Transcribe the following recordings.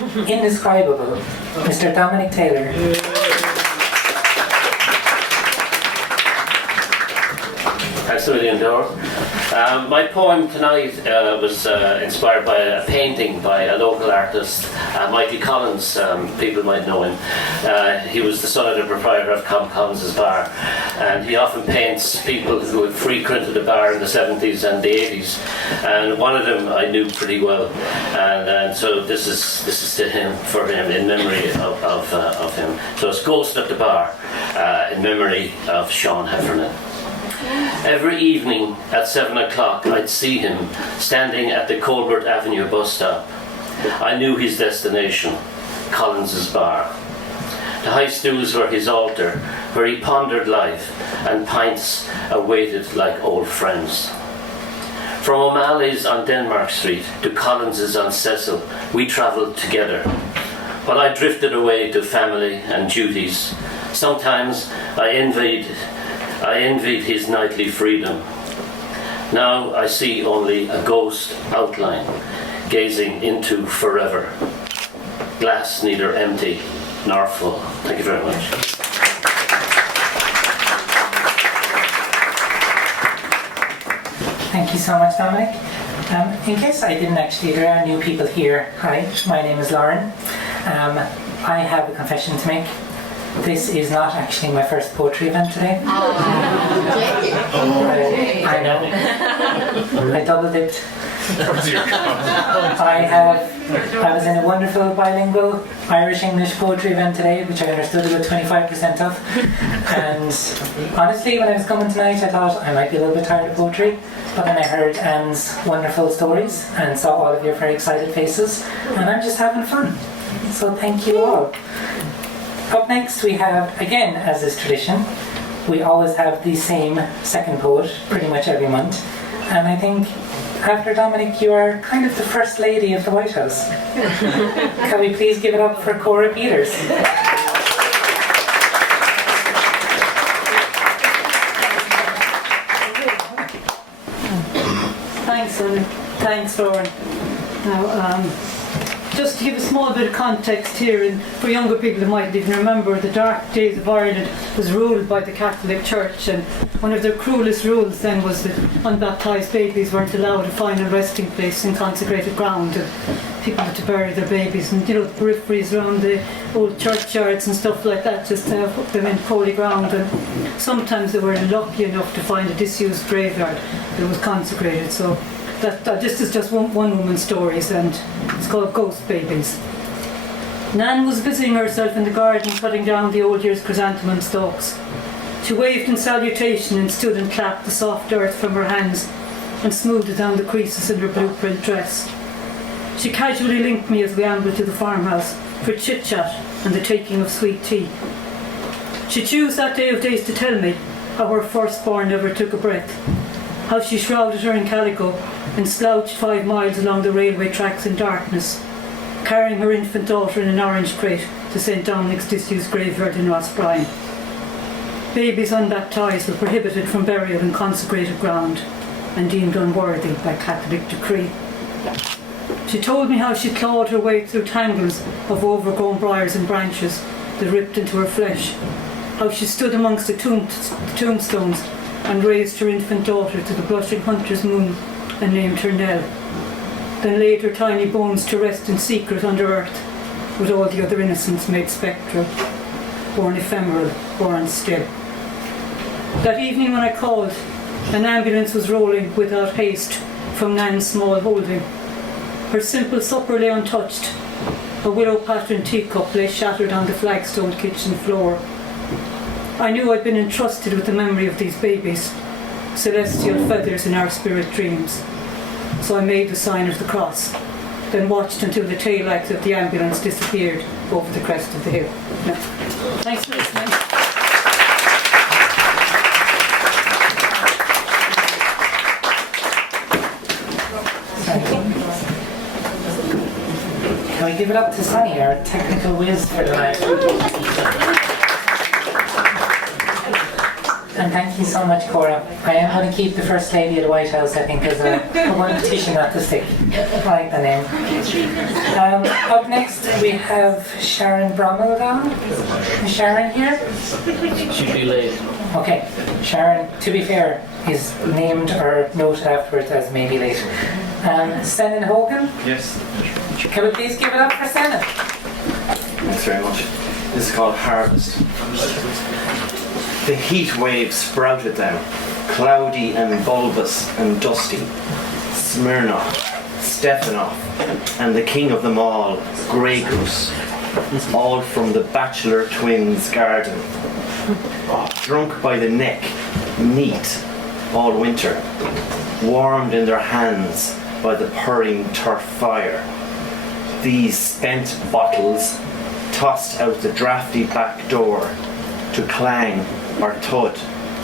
indescribable, Mr. Dominic Taylor. Thanks a million, Dora. My poem tonight was inspired by a painting by a local artist, Michael Collins. People might know him. He was the son of the proprietor of Collins's Bar, and he often paints people who had frequented the bar in the 70s and the 80s. And one of them I knew pretty well, and so this is to him, for him, in memory of him. So it's Ghost at the Bar, in memory of Sean Heffernan. Every evening at 7 o'clock I'd see him standing at the Colbert Avenue bus stop. I knew his destination, Collins's Bar. The high stools were his altar, where he pondered life, and pints awaited like old friends. From O'Malley's on Denmark Street to Collins's on Cecil, we travelled together. While I drifted away to family and duties, sometimes I envied his nightly freedom. Now I see only a ghost outline, gazing into forever. Glass neither empty nor full. Thank you very much. Thank you so much, Dominic. In case I didn't actually, there are new people here. Hi, my name is Lauren. I have a confession to make. This is not actually my first poetry event today. I know. I double dipped. I was in a wonderful bilingual Irish-English poetry event today, which I understood about 25% of. And honestly, when I was coming tonight, I thought I might be a little bit tired of poetry. But then I heard Anne's wonderful stories and saw all of your very excited faces, and I'm just having fun. So thank you all. Up next we have, again as is tradition, we always have the same second poet pretty much every month. And I think after Dominic you are kind of the first lady of the White House. Can we please give it up for Cora Peters? Thanks, Anne. Thanks, Lauren. Now, just to give a small bit of context here, and for younger people who might even remember, the dark days of Ireland was ruled by the Catholic Church, and one of their cruelest rules then was that unbaptised babies weren't allowed a final resting place in consecrated ground, and people had to bury their babies, and the peripheries around the old churchyards and stuff like that, just to put them in holy ground. And sometimes they were lucky enough to find a disused graveyard that was consecrated. So this is just one woman's stories, and it's called Ghost Babies. Nan was busying herself in the garden cutting down the old year's chrysanthemum stalks. She waved in salutation and stood and clapped the soft earth from her hands and smoothed down the creases in her blueprint dress. She casually linked me as we ambled to the farmhouse for chit-chat and the taking of sweet tea. She chose that day of days to tell me how her firstborn never took a breath, how she shrouded her in calico and slouched 5 miles along the railway tracks in darkness, carrying her infant daughter in an orange crate to St. Dominic's disused graveyard in Rossbrine. Babies unbaptised were prohibited from burial in consecrated ground and deemed unworthy by Catholic decree. She told me how she clawed her way through tangles of overgrown briars and branches that ripped into her flesh, how she stood amongst the tombstones and raised her infant daughter to the blushing hunter's moon and named her Nell, then laid her tiny bones to rest in secret under earth, with all the other innocents made spectral, born ephemeral, born still. That evening when I called, an ambulance was rolling without haste from Nan's small holding. Her simple supper lay untouched. A willow-patterned teacup lay shattered on the flagstone kitchen floor. I knew I'd been entrusted with the memory of these babies, celestial feathers in our spirit dreams. So I made the sign of the cross, then watched until the tail lights of the ambulance disappeared over the crest of the hill. Yeah. Thanks for listening. Can we give it up to Sunny, our technical whiz for the night? And thank you so much, Cora. I am going to keep the First Lady of the White House, I think, as a one petition not to stick. I like the name. Up next, we have Sharon Brommel down. Is Sharon here? She'd be late. Okay, Sharon, to be fair, is named or noted afterwards as maybe late. Senan Hogan? Yes. Can we please give it up for Senan? Thanks very much. This is called Harvest. The heat wave sprouted them, cloudy and bulbous and dusty. Smirnoff, Stefanov, and the king of them all, Grey Goose, all from the bachelor twins' garden. Drunk by the neck, neat, all winter, warmed in their hands by the purring turf fire. These spent bottles tossed out the drafty back door to clang or thud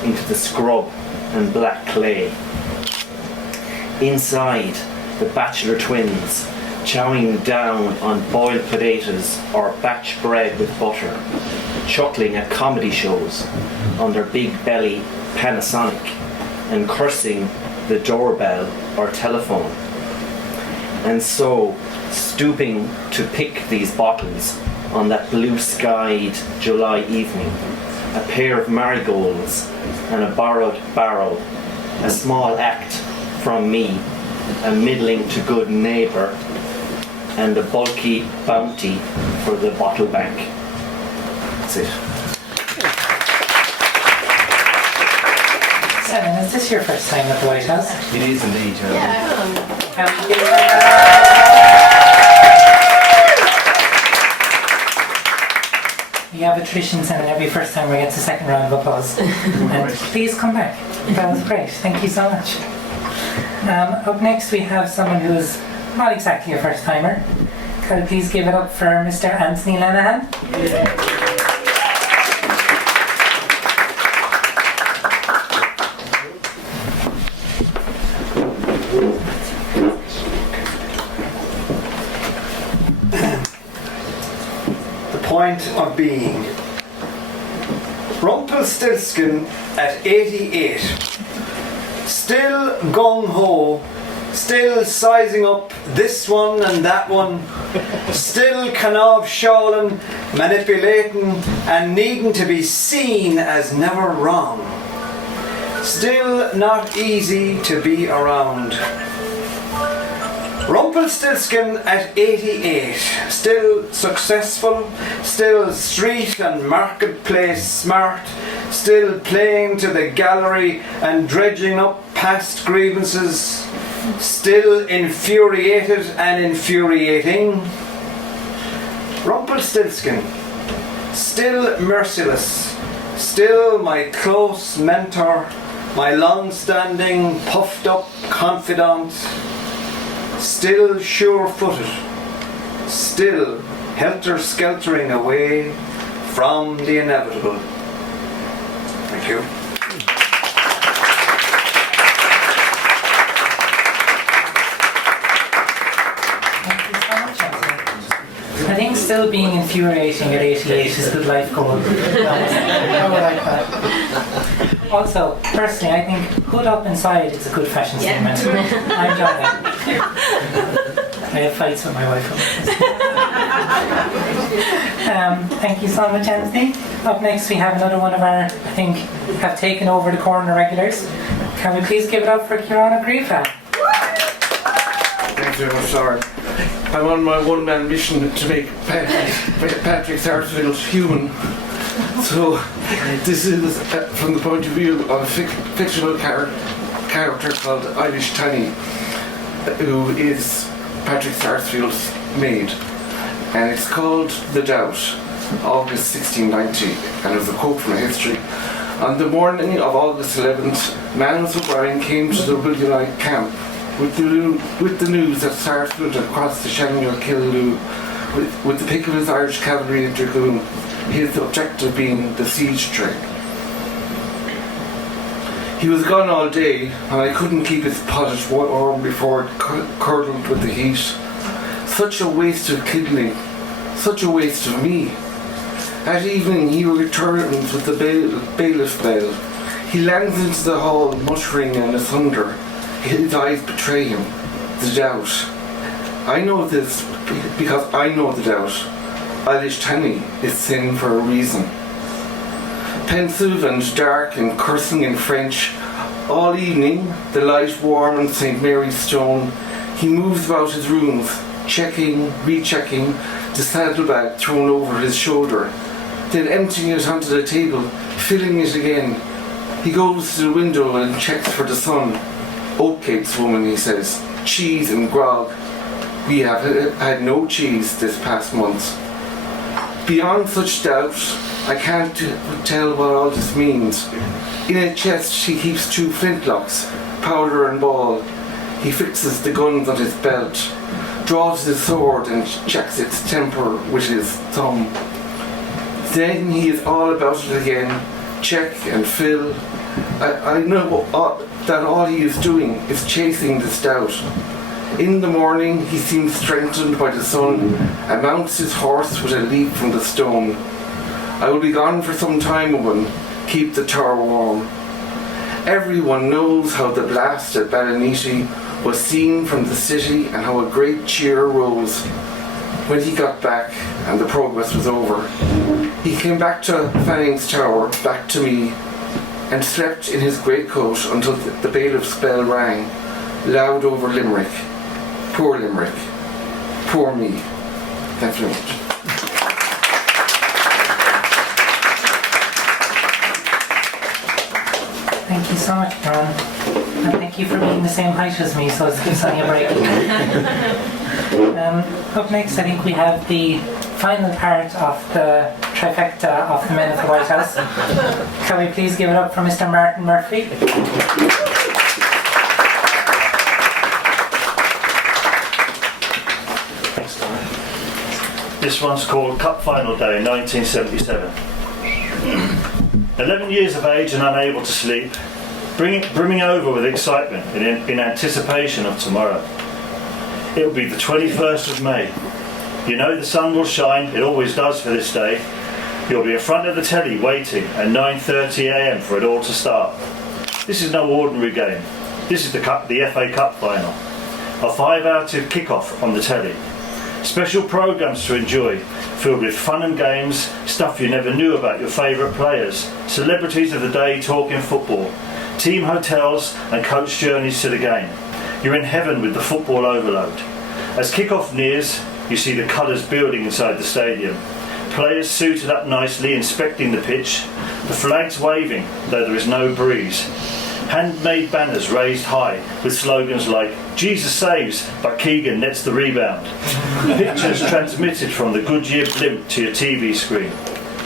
into the scrub and black clay. Inside, the bachelor twins, chowing down on boiled potatoes or batch bread with butter, chuckling at comedy shows on their big belly Panasonic and cursing the doorbell or telephone. And so, stooping to pick these bottles on that blue-skied July evening, a pair of marigolds and a borrowed barrel, a small act from me, a middling to good neighbour, and a bulky bounty for the bottle bank. That's it. Senan, is this your first time at the White House? It is indeed. We have a tradition, Senan, every first time we get the second round of applause. And please come back. That was great. Thank you so much. Up next we have someone who's not exactly a first timer. Could I please give it up for Mr. Anthony Lanahan? Point of being. Rumpelstiltskin at 88. Still gung-ho, still sizing up this one and that one, still canov shawling, manipulating and needing to be seen as never wrong. Still not easy to be around. Rumpelstiltskin at 88, still successful, still street and marketplace smart, still playing to the gallery and dredging up past grievances, still infuriated and infuriating. Rumpelstiltskin, still merciless, still my close mentor, my long-standing, puffed-up confidant, still sure-footed, still helter-skeltering away from the inevitable. Thank you. Thank you so much, Anthony. I think still being infuriating at 88 is a good life goal. I would like that. Also, personally, I think hood up inside is a good fashion statement. I enjoy that. I have fights with my wife. Thank you so much, Anthony. Up next, we have another one of our, I think, have taken over the corner regulars. Can we please give it up for Kieran O'Greefa? Thanks very much, Sarah. I'm on my one-man mission to make Patrick Sarsfield human. So, this is from the point of view of a fictional character called Irish Tanny, who is Patrick Sarsfield's maid. And it's called The Doubt, August 1690, and it was a quote from a history. On the morning of August 11th, Manus O'Brien came to the Williamite camp with the news that Sarsfield had crossed the Shannon or Killaloe with the pick of his Irish cavalry and dragoon, his objective being the siege train. He was gone all day, and I couldn't keep his pottage warm before it curdled with the heat. Such a waste of kidney, such a waste of me. At evening he returned with the bailiff bell. He lands into the hall, muttering and asunder. His eyes betray him. The doubt. I know this because I know the doubt. Eilish Tani is sin for a reason. Pensive and dark and cursing in French, all evening, the light warm on St. Mary's stone, he moves about his rooms, checking, rechecking, the saddlebag thrown over his shoulder, then emptying it onto the table, filling it again. He goes to the window and checks for the sun. Oatcakes, woman, he says, cheese and grog. We have had no cheese this past month. Beyond such doubt, I can't tell what all this means. In a chest he keeps 2 flintlocks, powder and ball. He fixes the guns on his belt, draws his sword and checks its temper with his thumb. Then he is all about it again, check and fill. I know that all he is doing is chasing this doubt. In the morning he seems strengthened by the sun and mounts his horse with a leap from the stone. I will be gone for some time, woman, keep the tower warm. Everyone knows how the blast at Ballinity was seen from the city and how a great cheer arose when he got back and the progress was over. He came back to Fanning's Tower, back to me, and slept in his greatcoat until the bailiff's bell rang, loud over Limerick. Poor Limerick. Poor me. Thanks very much. Thank you so much, Ron. And thank you for being the same height as me, so it gives Sonia a break. Up next, I think we have the final part of the trifecta of the men of the White House. Can we please give it up for Mr. Martin Murphy? Thanks, Tom. This one's called Cup Final Day, 1977. 11 years of age and unable to sleep, brimming over with excitement in anticipation of tomorrow. It will be the 21st of May. You know the sun will shine, it always does for this day. You'll be in front of the telly waiting at 9:30 a.m. for it all to start. This is no ordinary game. This is the FA Cup final. A 5-hour kick-off on the telly. Special programmes to enjoy, filled with fun and games, stuff you never knew about your favourite players, celebrities of the day talking football, team hotels and coach journeys to the game. You're in heaven with the football overload. As kick-off nears, you see the colours building inside the stadium. Players suited up nicely, inspecting the pitch, the flags waving, though there is no breeze. Handmade banners raised high with slogans like "Jesus saves, but Keegan nets the rebound." Pictures transmitted from the Goodyear blimp to your TV screen.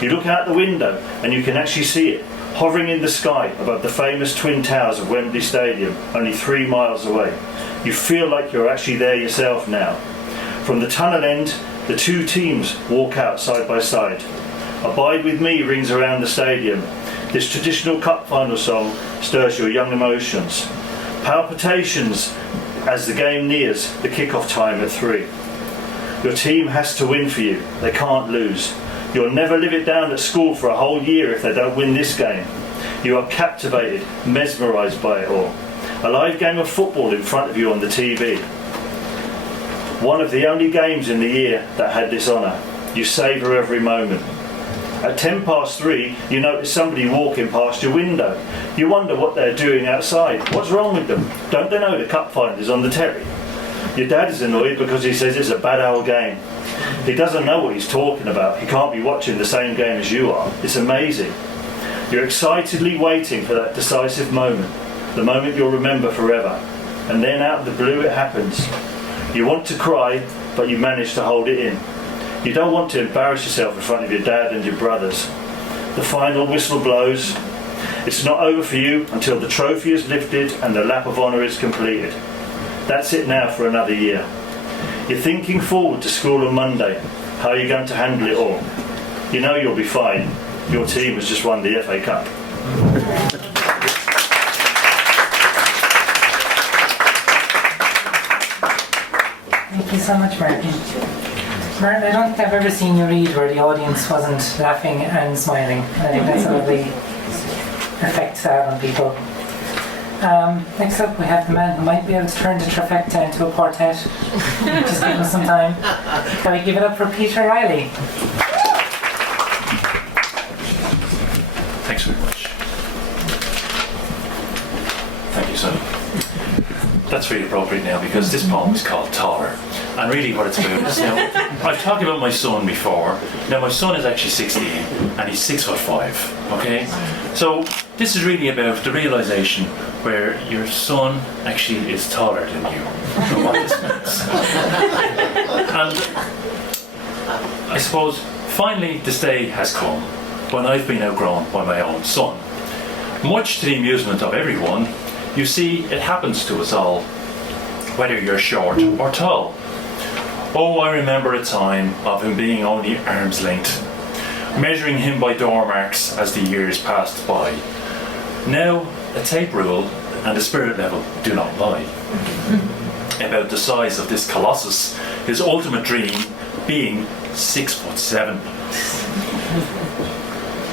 You look out the window and you can actually see it, hovering in the sky above the famous Twin Towers of Wembley Stadium, only 3 miles away. You feel like you're actually there yourself now. From the tunnel end, the 2 teams walk out side by side. Abide With Me rings around the stadium. This traditional cup final song stirs your young emotions. Palpitations as the game nears the kick-off time at 3. Your team has to win for you. They can't lose. You'll never live it down at school for a whole year if they don't win this game. You are captivated, mesmerised by it all. A live game of football in front of you on the TV. One of the only games in the year that had this honour. You savour every moment. At 3:10, you notice somebody walking past your window. You wonder what they're doing outside. What's wrong with them? Don't they know the cup final is on the telly? Your dad is annoyed because he says it's a bad old game. He doesn't know what he's talking about. He can't be watching the same game as you are. It's amazing. You're excitedly waiting for that decisive moment, the moment you'll remember forever. And then out of the blue it happens. You want to cry, but you manage to hold it in. You don't want to embarrass yourself in front of your dad and your brothers. The final whistle blows. It's not over for you until the trophy is lifted and the lap of honour is completed. That's it now for another year. You're thinking forward to school on Monday. How are you going to handle it all? You know you'll be fine. Your team has just won the FA Cup. Thank you so much, Martin. Martin, I don't think I've ever seen you read where the audience wasn't laughing and smiling. I think that's a effects that have on people. Next up we have the man who might be able to turn the trifecta into a quartet. Just give him some time. Can we give it up for Peter Riley? Thanks very much. Thank you, Sonny. That's really appropriate now because this poem is called Taller. And really what it's about is, I've talked about my son before. Now my son is actually 16 and he's 6'5", okay? So this is really about the realisation where your son actually is taller than you. And what this means. And I suppose finally this day has come when I've been outgrown by my own son. Much to the amusement of everyone, you see it happens to us all, whether you're short or tall. Oh, I remember a time of him being only arm's length, measuring him by door marks as the years passed by. Now, a tape rule and a spirit level do not lie. About the size of this colossus, his ultimate dream being 6'7".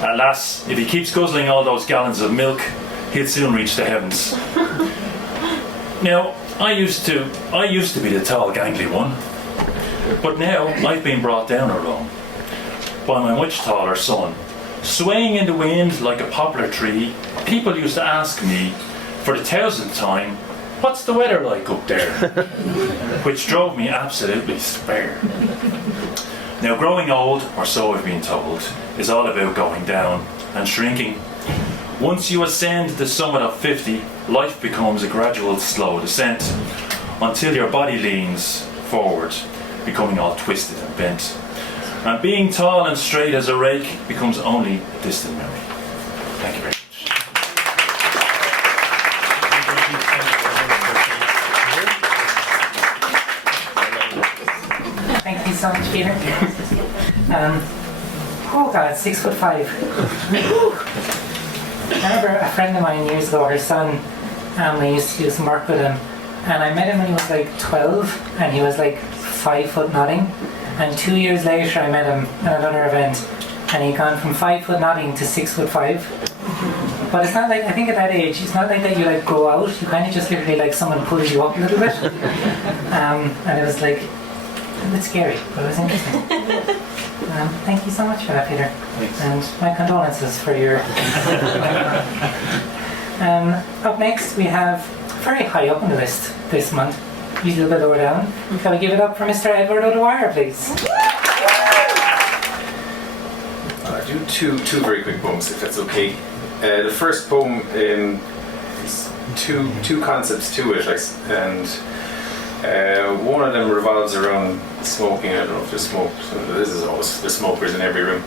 Alas, if he keeps guzzling all those gallons of milk, he'll soon reach the heavens. Now, I used to be the tall, gangly one. But now I've been brought down a rung by my much taller son. Swaying in the wind like a poplar tree, people used to ask me for the 1000th time, "What's the weather like up there?" Which drove me absolutely spare. Now growing old, or so I've been told, is all about going down and shrinking. Once you ascend the summit of 50, life becomes a gradual slow descent until your body leans forward, becoming all twisted and bent. And being tall and straight as a rake becomes only a distant memory. Thank you very much. Thank you so much, Peter. Oh God, 6'5". I remember a friend of mine years ago, her son, we used to do some work with him, and I met him when he was like 12, and he was like 5 foot nothing. And 2 years later, I met him at another event, and he'd gone from 5 foot nothing to 6'5". But it's not like, I think at that age, it's not like that you like grow out. You kind of just literally like someone pulls you up a little bit, and it was like a bit scary, but it was interesting. Thank you so much for that, Peter. Thanks. And my condolences for your... Up next, we have very high up on the list this month, usually a bit lower down. Can we give it up for Mr. Edward O'Dwyer, please? I'll do two very quick poems, if that's okay. The first poem is two concepts to it, and one of them revolves around smoking. I don't know if there's smoke. This is always the smokers in every room.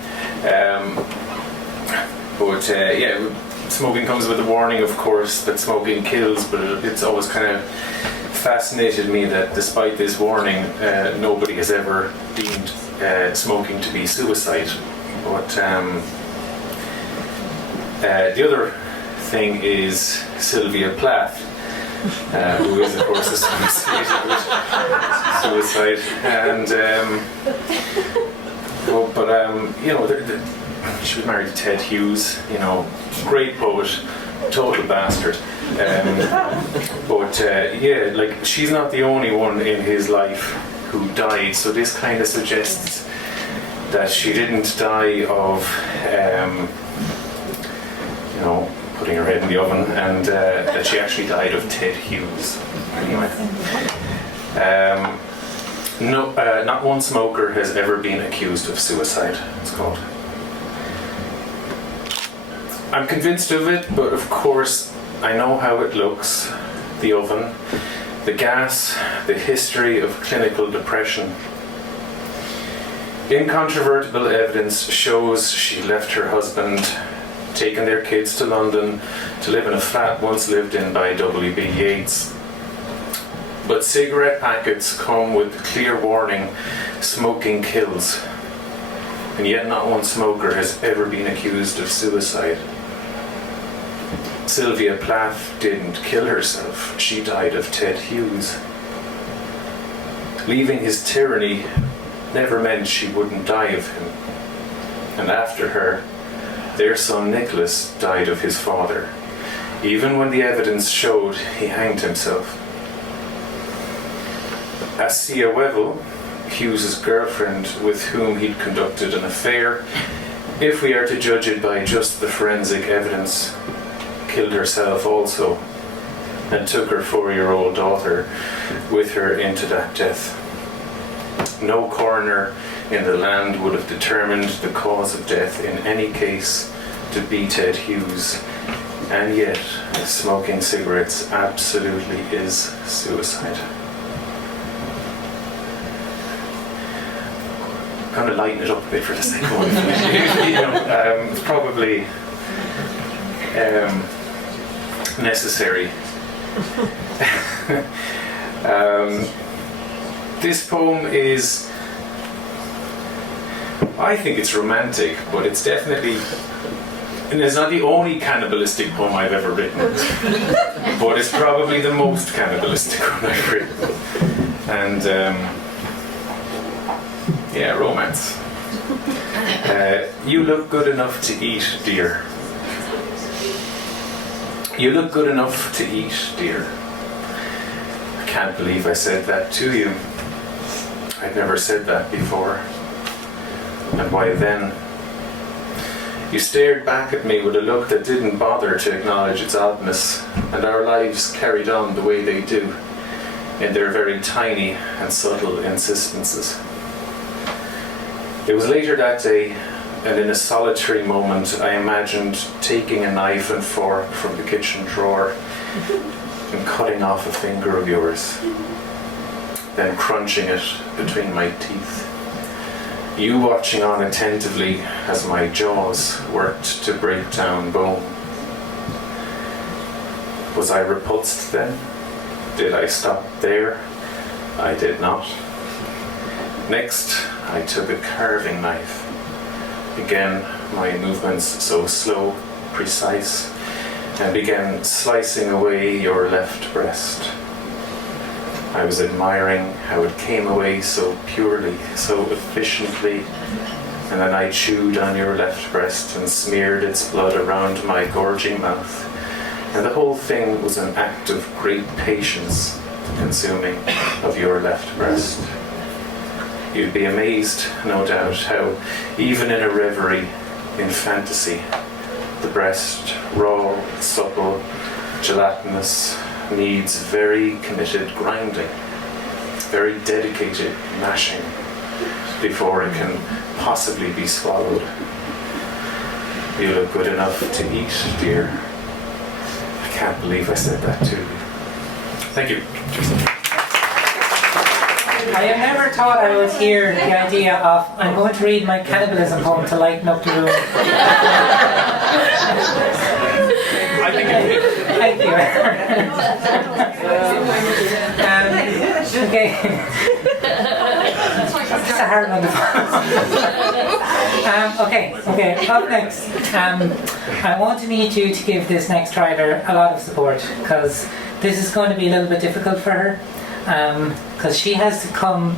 But smoking comes with a warning, of course, that smoking kills. But it's always kind of fascinated me that despite this warning, nobody has ever deemed smoking to be suicide. But the other thing is Sylvia Plath, who is of course associated with suicide, and she was married to Ted Hughes, great poet, total bastard, but she's not the only one in his life who died, so this kind of suggests that she didn't die of putting her head in the oven, and that she actually died of Ted Hughes. Anyway, not one smoker has ever been accused of suicide, it's called. I'm convinced of it, but of course I know how it looks. The oven, the gas, the history of clinical depression. Incontrovertible evidence shows she left her husband, taken their kids to London to live in a flat once lived in by W.B. Yeats. But cigarette packets come with clear warning, smoking kills. And yet not one smoker has ever been accused of suicide. Sylvia Plath didn't kill herself, she died of Ted Hughes. Leaving his tyranny never meant she wouldn't die of him. And after her, Their son Nicholas died of his father, even when the evidence showed he hanged himself. Asia Wevel, Hughes's girlfriend with whom he'd conducted an affair, if we are to judge it by just the forensic evidence, killed herself also and took her 4-year-old daughter with her into that death. No coroner in the land would have determined the cause of death in any case to be Ted Hughes, and yet smoking cigarettes absolutely is suicide. I'm going to lighten it up a bit for the sake of it. It's probably necessary. This poem is, I think it's romantic, but it's definitely, and it's not the only cannibalistic poem I've ever written, but it's probably the most cannibalistic one I've written. And yeah, romance. You look good enough to eat, dear. You look good enough to eat, dear. I can't believe I said that to you. I'd never said that before. And why then? You stared back at me with a look that didn't bother to acknowledge its oddness, and our lives carried on the way they do, in their very tiny and subtle insistences. It was later that day, and in a solitary moment, I imagined taking a knife and fork from the kitchen drawer and cutting off a finger of yours, then crunching it between my teeth. You watching on attentively as my jaws worked to break down bone. Was I repulsed then? Did I stop there? I did not. Next, I took a carving knife. Again, my movements so slow, precise, and began slicing away your left breast. I was admiring how it came away so purely, so efficiently, and then I chewed on your left breast and smeared its blood around my gorging mouth, and the whole thing was an act of great patience, the consuming of your left breast. You'd be amazed, no doubt, how even in a reverie, in fantasy, the breast, raw, supple, gelatinous, needs very committed grinding, very dedicated mashing, before it can possibly be swallowed. You look good enough to eat, dear. I can't believe I said that to you. Thank you. I have never thought I would hear the idea of I'm going to read my cannibalism poem to lighten up the room. I think it did. Thank you. Okay. That's a hard one to okay. Up next, I want to need you to give this next rider a lot of support, because this is going to be a little bit difficult for her. Because she has to come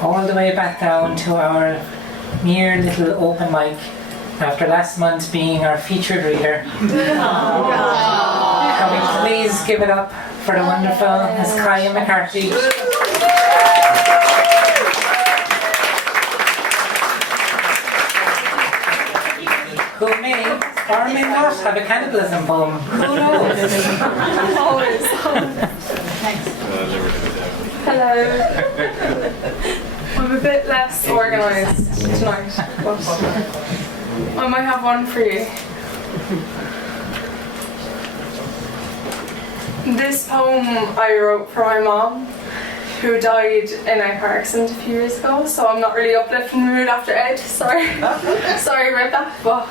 all the way back down to our mere little open mic after last month being our featured reader. Can we please give it up for the wonderful Miss Kaya McCarthy? Who may or may not have a cannibalism poem. Who knows? Always. Hello. I'm a bit less organised tonight, but I might have one for you. This poem I wrote for my mom, who died in a car accident a few years ago, so I'm not really uplifting the mood after Ed, sorry. Sorry about that, but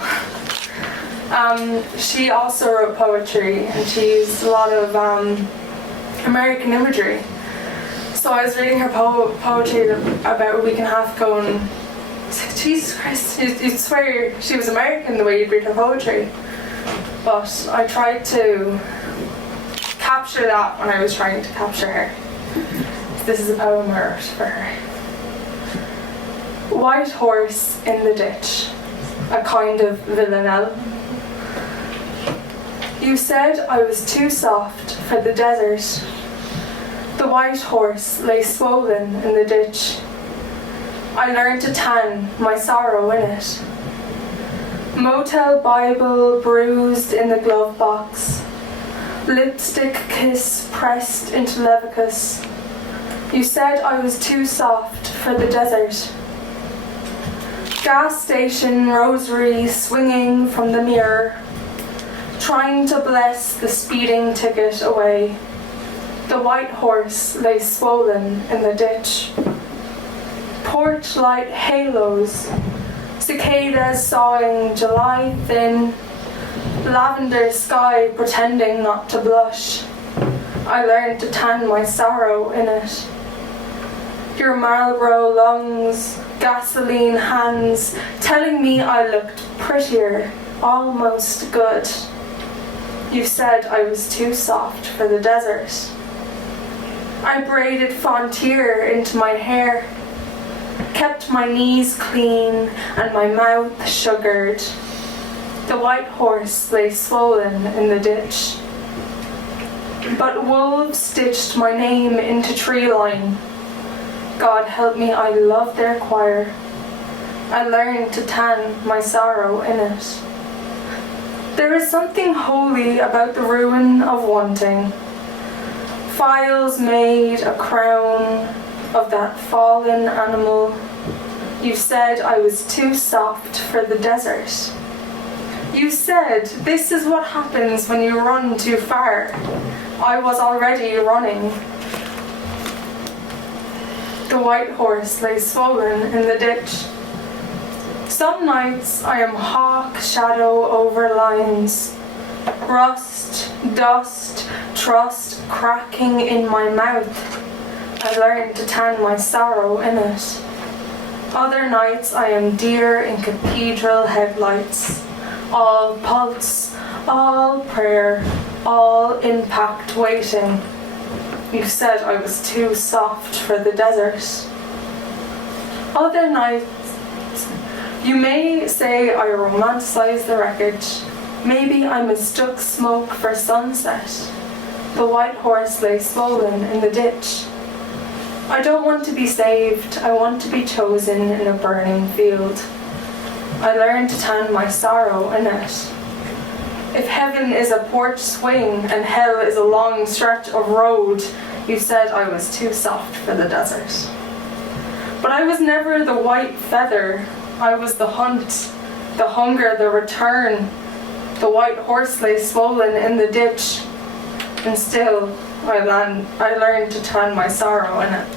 she also wrote poetry, and she used a lot of American imagery. So I was reading her poetry about a week and a half ago, and I was like, Jesus Christ, you'd swear she was American the way you'd read her poetry. But I tried to capture that when I was trying to capture her. This is a poem I wrote for her. White horse in the ditch, a kind of villanelle. You said I was too soft for the desert. The white horse lay swollen in the ditch. I learned to tan my sorrow in it. Motel Bible bruised in the glove box. Lipstick kiss pressed into Leviticus. You said I was too soft for the desert. Gas station rosary swinging from the mirror, trying to bless the speeding ticket away. The white horse lay swollen in the ditch. Porch light halos, cicadas sawing July thin, lavender sky pretending not to blush. I learned to tan my sorrow in it. Your Marlboro lungs, gasoline hands, telling me I looked prettier, almost good. You said I was too soft for the desert. I braided fontier into my hair, kept my knees clean and my mouth sugared. The white horse lay swollen in the ditch. But wolves stitched my name into tree line. God help me, I love their choir. I learned to tan my sorrow in it. There is something holy about the ruin of wanting. Files made a crown of that fallen animal. You said I was too soft for the desert. You said this is what happens when you run too far. I was already running. The white horse lay swollen in the ditch. Some nights I am hawk shadow over lines. Rust, dust, trust cracking in my mouth. I learned to tan my sorrow in it. Other nights I am deer in cathedral headlights. All pulse, all prayer, all impact waiting. You said I was too soft for the desert. Other nights, you may say I romanticize the record. Maybe I mistook smoke for sunset. The white horse lay swollen in the ditch. I don't want to be saved, I want to be chosen in a burning field. I learned to tan my sorrow in it. If heaven is a porch swing and hell is a long stretch of road, you said I was too soft for the desert. But I was never the white feather. I was the hunt, the hunger, the return. The white horse lay swollen in the ditch, and still I learned to tan my sorrow in it.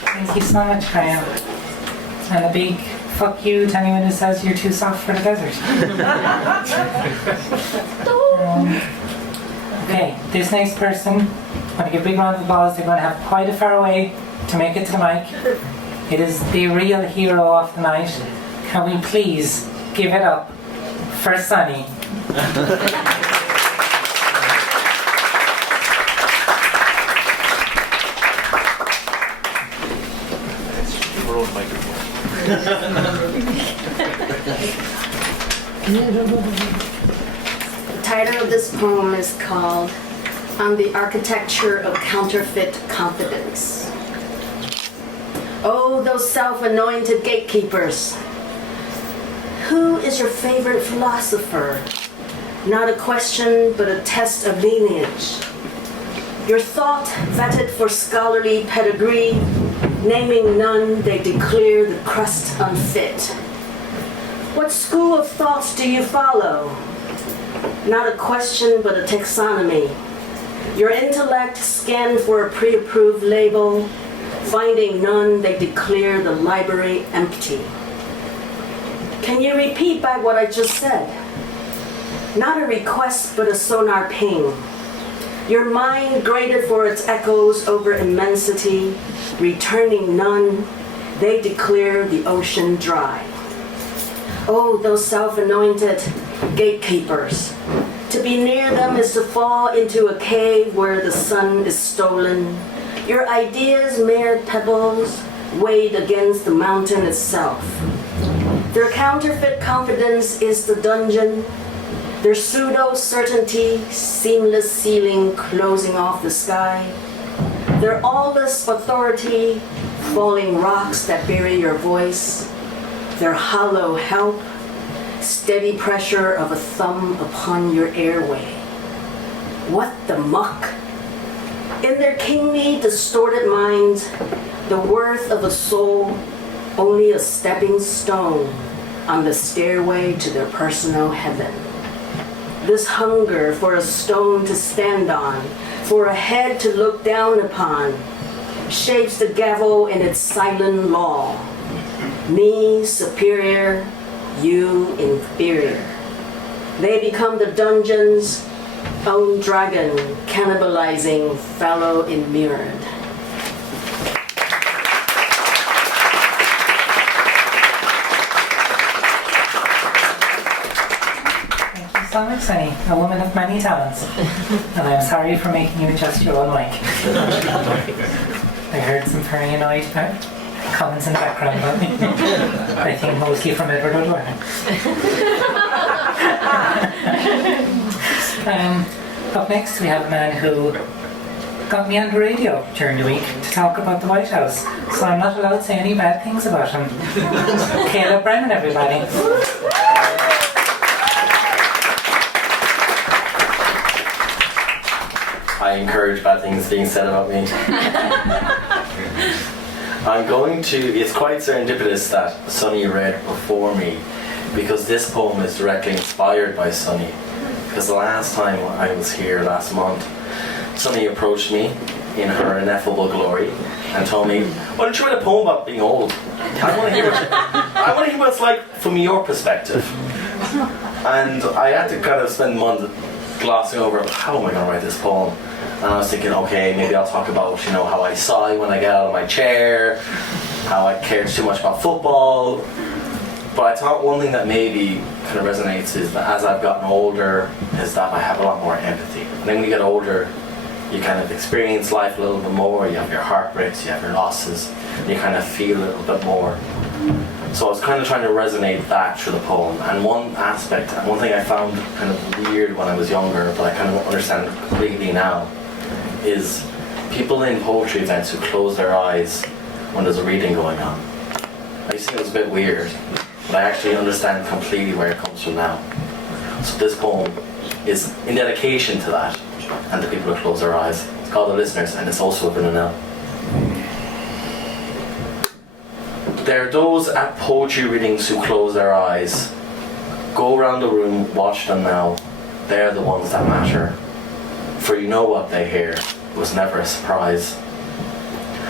Thank you so much, Kaya. And a big fuck you to anyone who says you're too soft for the desert. Okay, this next person, I'm going to give a big round of applause. They're going to have quite a far away to make it to the mic. It is the real hero of the night. Can we please give it up for Sunny? The title of this poem is called On the Architecture of Counterfeit Confidence. Oh, those self-anointed gatekeepers. Who is your favorite philosopher? Not a question, but a test of lineage. Your thought vetted for scholarly pedigree, naming none, they declare the crust unfit. What school of thoughts do you follow? Not a question, but a taxonomy. Your intellect scanned for a pre-approved label, finding none, they declare the library empty. Can you repeat back what I just said? Not a request, but a sonar ping. Your mind graded for its echoes over immensity, returning none, they declare the ocean dry. Oh, those self-anointed gatekeepers. To be near them is to fall into a cave where the sun is stolen. Your ideas, mere pebbles, weighed against the mountain itself. Their counterfeit confidence is the dungeon. Their pseudo-certainty, seamless ceiling closing off the sky. Their aweless authority, falling rocks that bury your voice. Their hollow help, steady pressure of a thumb upon your airway. What the muck? In their kingly, distorted minds, the worth of a soul, only a stepping stone on the stairway to their personal heaven. This hunger for a stone to stand on, for a head to look down upon, shapes the gavel in its silent law. Me superior, you inferior. They become the dungeon's own dragon, cannibalizing fellow immured. So much, Sunny, a woman of many talents. And I'm sorry for making you adjust your own mic. I heard some very annoyed comments in the background about me. I think mostly from Edward O'Doyle. Up next we have a man who got me on the radio during the week to talk about the White House. So I'm not allowed to say any bad things about him. Caleb Brennan, everybody. I encourage bad things being said about me. It's quite serendipitous that Sonny read before me, because this poem is directly inspired by Sonny. Because the last time I was here last month, Sonny approached me in her ineffable glory and told me, why don't you write a poem about being old? I want to hear what it's like from your perspective. And I had to kind of spend a month glossing over how am I going to write this poem. And I was thinking, okay, maybe I'll talk about, how I sigh when I get out of my chair, how I care too much about football. But I thought one thing that maybe kind of resonates is that as I've gotten older, is that I have a lot more empathy. And then when you get older, you kind of experience life a little bit more. You have your heartbreaks, you have your losses, and you kind of feel a little bit more. So I was kind of trying to resonate that through the poem. And one aspect, and one thing I found kind of weird when I was younger, but I kind of understand completely now, is people in poetry events who close their eyes when there's a reading going on. I used to think it was a bit weird, but I actually understand completely where it comes from now. So this poem is in dedication to that, and the people who close their eyes. It's called The Listeners, and it's also written now. There are those at poetry readings who close their eyes. Go around the room, watch them now. They're the ones that matter. For you know what they hear was never a surprise.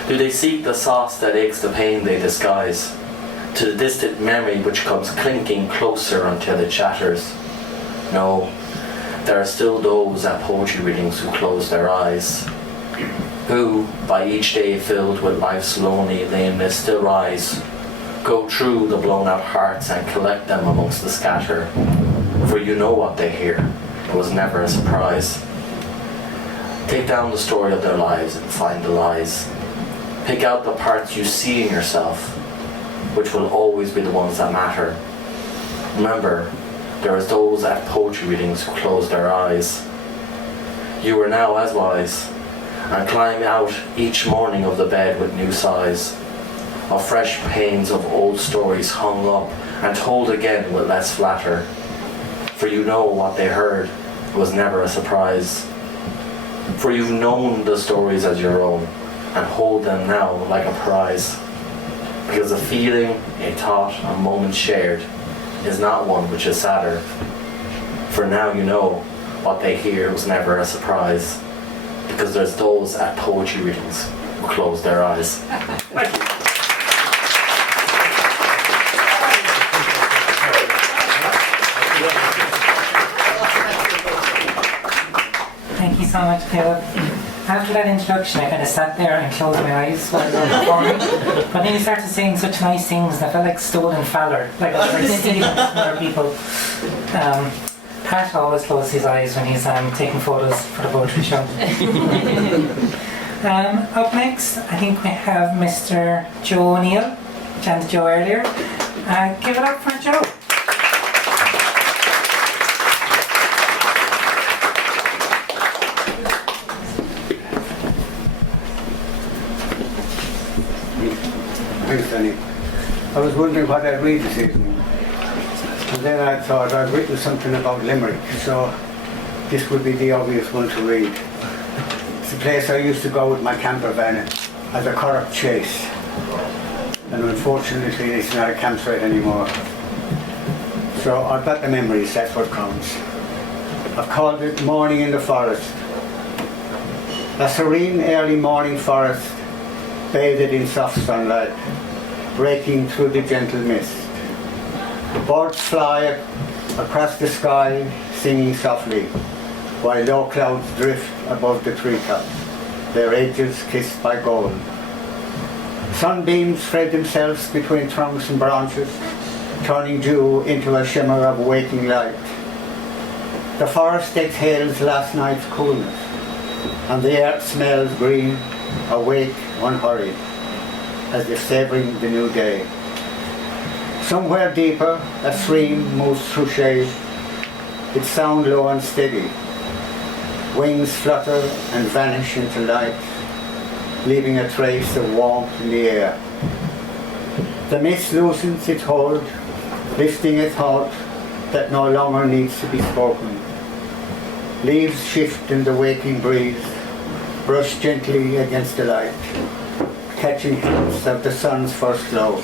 Do they seek the sauce that aches the pain they disguise? To the distant memory which comes clinking closer until it shatters? No, there are still those at poetry readings who close their eyes. Who, by each day filled with life's lonely lameness, still rise, go through the blown out hearts and collect them amongst the scatter. For you know what they hear, it was never a surprise. Take down the story of their lives and find the lies. Pick out the parts you see in yourself, which will always be the ones that matter. Remember, there is those at poetry readings who close their eyes. You are now as wise, and climb out each morning of the bed with new sighs, of fresh pains of old stories hung up and told again with less flatter. For you know what they heard was never a surprise. For you've known the stories as your own and hold them now like a prize. Because a feeling, a thought, a moment shared is not one which is sadder. For now you know what they hear was never a surprise. Because there's those at poetry readings who close their eyes. Thank you. Thank you so much, Caleb. After that introduction, I kind of sat there and closed my eyes while you were performing. But then you started saying such nice things, and I felt like stolen valor, like I was very stealing from other people. Pat always closes his eyes when he's taking photos for the poetry show. Up next, I think we have Mr. Joe O'Neill, chanted Joe earlier. Give it up for Joe. Thanks, Danny. I was wondering what I'd read this evening. And then I thought I'd written something about Limerick, so this would be the obvious one to read. It's a place I used to go with my camper van as a corrupt chase. And unfortunately it's not a campsite anymore. So I've got the memories, that's what counts. I've called it Morning in the Forest. A serene early morning forest, bathed in soft sunlight, breaking through the gentle mist. Birds fly across the sky, singing softly, while low clouds drift above the treetops, their edges kissed by gold. Sunbeams spread themselves between trunks and branches, turning dew into a shimmer of waking light. The forest exhales last night's coolness, and the earth smells green, awake, unhurried, as if savouring the new day. Somewhere deeper, a stream moves through shade, its sound low and steady. Wings flutter and vanish into light, leaving a trace of warmth in the air. The mist loosens its hold, lifting a thought that no longer needs to be spoken. Leaves shift in the waking breeze, brush gently against the light, catching hints of the sun's first glow.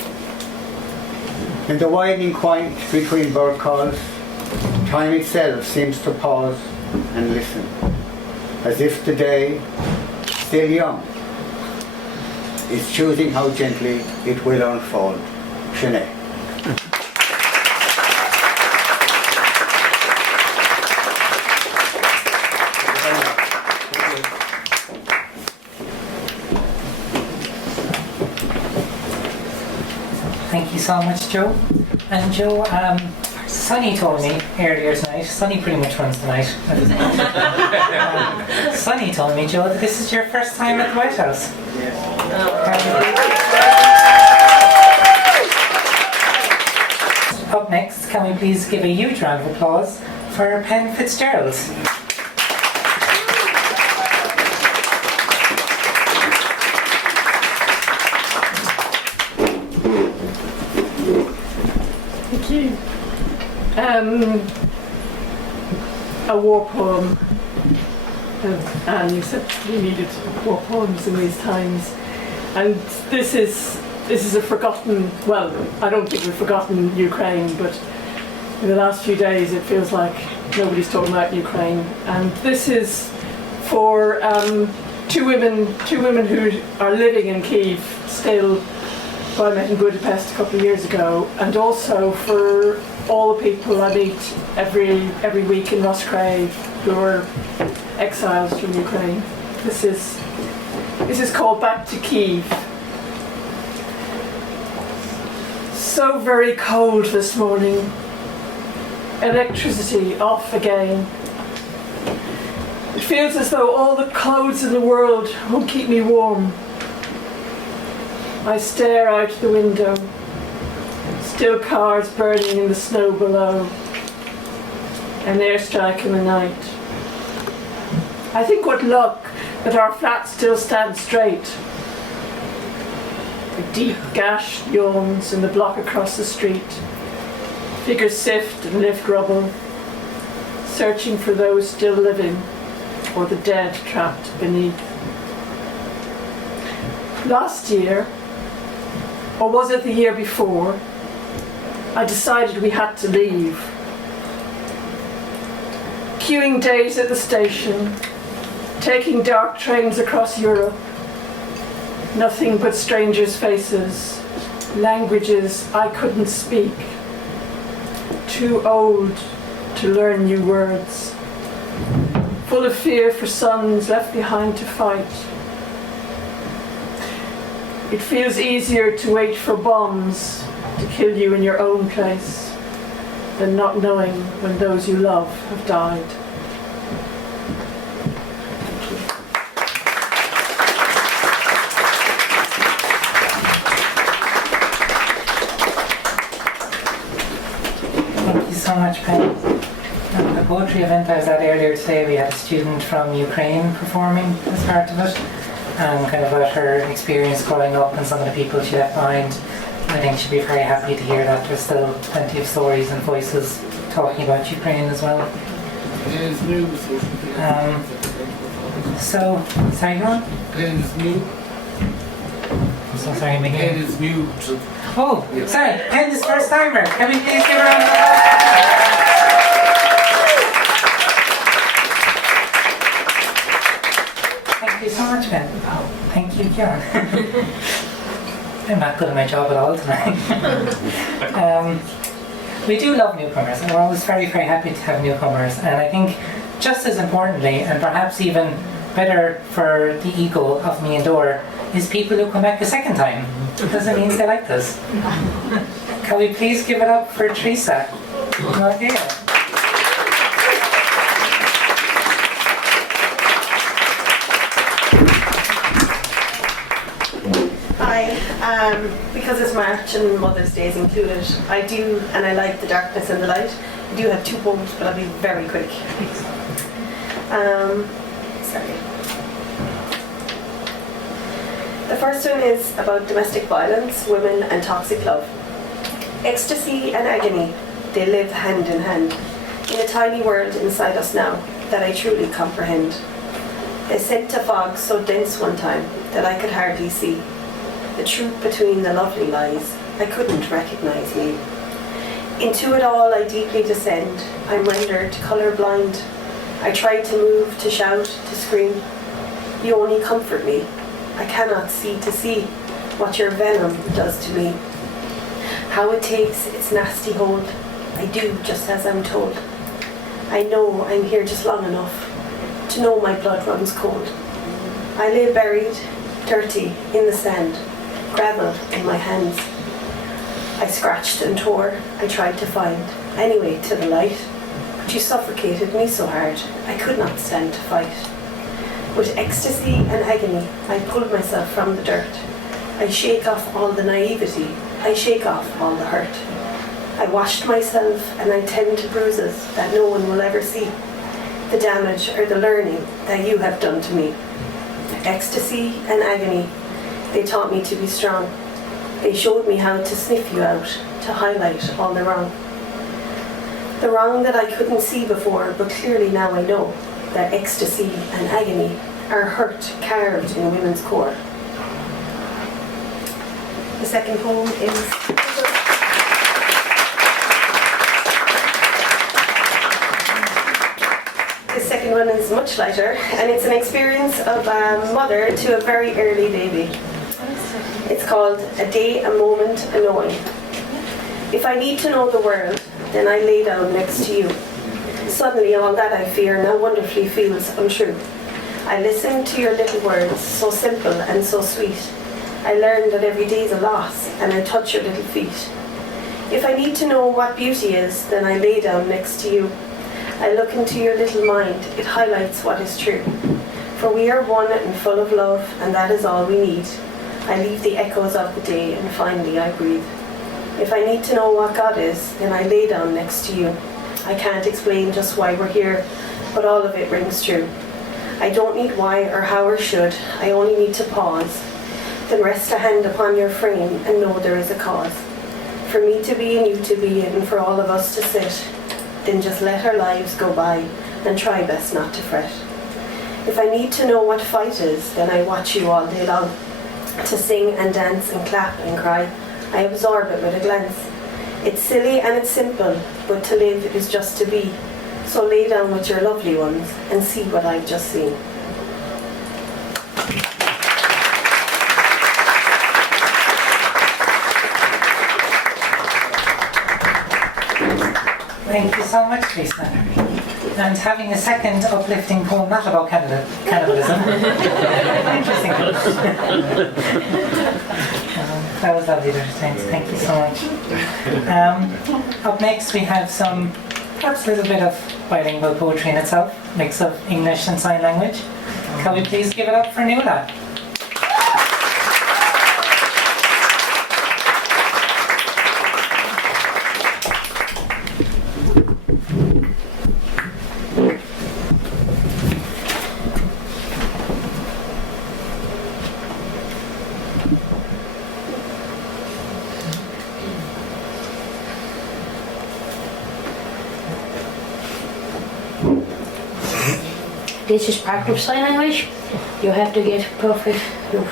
In the widening quiet between bird calls, time itself seems to pause and listen, as if the day, still young, is choosing how gently it will unfold. Sinead. Thank you so much, Joe. And Joe, Sonny told me earlier tonight, Sonny pretty much runs the night. Sonny told me, Joe, that this is your first time at the White House. Up next, can we please give a huge round of applause for Penn Fitzgerald. Thank you. A war poem. Anne, you said we needed war poems in these times, and this is a forgotten. Well, I don't think we've forgotten Ukraine, but in the last few days it feels like nobody's talking about Ukraine. And this is for two women who are living in Kyiv still, who I met in Budapest a couple of years ago, and also for all the people I meet every week in Roscrave who are exiles from Ukraine. This is called Back to Kyiv. So very cold this morning. Electricity off again. It feels as though all the clothes in the world won't keep me warm. I stare out the window. Still cars burning in the snow below. An airstrike in the night. I think what luck that our flat still stands straight. A deep gash yawns in the block across the street. Figures sift and lift rubble, searching for those still living or the dead trapped beneath. Last year, or was it the year before, I decided we had to leave. Queuing days at the station, taking dark trains across Europe, nothing but strangers' faces, languages I couldn't speak, too old to learn new words, full of fear for sons left behind to fight. It feels easier to wait for bombs to kill you in your own place, than not knowing when those you love have died. Thank you so much, Penny. At the poetry event I was at earlier today, we had a student from Ukraine performing as part of it, and kind of about her experience growing up and some of the people she left behind. I think she'd be very happy to hear that there's still plenty of stories and voices talking about Ukraine as well. Sorry, go on? Pen is new. I'm so sorry, Mickey. Pen is new. Oh, sorry, Pen is first timer. Can we please give her a round of applause? Thank you so much, Pen. Oh, thank you, Kieran. I'm not good at my job at all tonight. We do love newcomers, and we're always very, very happy to have newcomers. And I think just as importantly, and perhaps even better for the ego of me and Dora, is people who come back a second time, because it means they like us. Can we please give it up for Teresa? Okay. Hi, because it's March and Mother's Day is included, I do, and I like The Darkness and the Light. I do have 2 poems, but I'll be very quick. Sorry. The first one is about domestic violence, women and toxic love. Ecstasy and agony, they live hand in hand, in a tiny world inside us now that I truly comprehend. They sent a fog so dense one time that I could hardly see the truth between the lovely lies. I couldn't recognize me. Into it all I deeply descend. I'm rendered colourblind. I try to move, to shout, to scream. You only comfort me. I cannot see to see what your venom does to me. How it takes its nasty hold. I do just as I'm told. I know I'm here just long enough to know my blood runs cold. I lay buried, dirty, in the sand, gravel in my hands. I scratched and tore, I tried to find, anyway to the light, but you suffocated me so hard, I could not stand to fight. With ecstasy and agony, I pulled myself from the dirt. I shake off all the naivety, I shake off all the hurt. I washed myself and I tend to bruises that no one will ever see. The damage or the learning that you have done to me. Ecstasy and agony, they taught me to be strong. They showed me how to sniff you out, to highlight all the wrong. The wrong that I couldn't see before, but clearly now I know that ecstasy and agony are hurt carved in women's core. The second poem is The second one is much lighter, and it's an experience of a mother to a very early baby. It's called A Day, a Moment, a Knowing. If I need to know the world, then I lay down next to you. Suddenly all that I fear now wonderfully feels untrue. I listen to your little words, so simple and so sweet. I learn that every day's a loss, and I touch your little feet. If I need to know what beauty is, then I lay down next to you. I look into your little mind, it highlights what is true. For we are one and full of love, and that is all we need. I leave the echoes of the day, and finally I breathe. If I need to know what God is, then I lay down next to you. I can't explain just why we're here, but all of it rings true. I don't need why or how or should, I only need to pause. Then rest a hand upon your frame and know there is a cause. For me to be and you to be, and for all of us to sit, then just let our lives go by and try best not to fret. If I need to know what fight is, then I watch you all day long. To sing and dance and clap and cry, I absorb it with a glance. It's silly and it's simple, but to live is just to be. So lay down with your lovely ones and see what I've just seen. Thank you so much, Lisa. And having a second uplifting poem not about cannibalism. Interesting. That was lovely, Dr. Staines. Thank you so much. Up next, we have some, perhaps a little bit of bilingual poetry in itself, mix of English and sign language. Can we please give it up for Nuala? This is part of sign language. You have to get perfect your,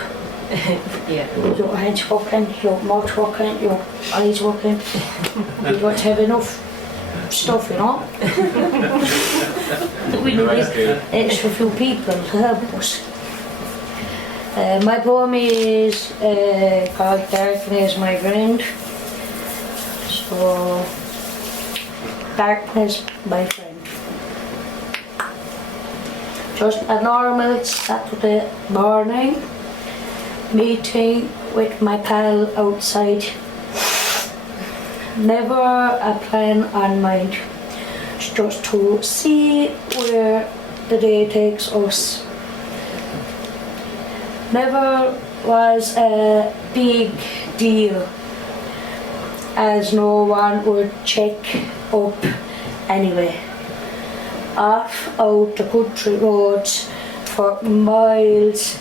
your hands working, your mouth working, your eyes working. You don't have enough stuff, you know. We need extra few people to help us. My poem is called Darkness, My Friend. So, darkness, my friend. Just a normal Saturday morning, meeting with my pal outside. Never a plan on mind, just to see where the day takes us. Never was a big deal, as no one would check up anyway. Off out the country roads for miles,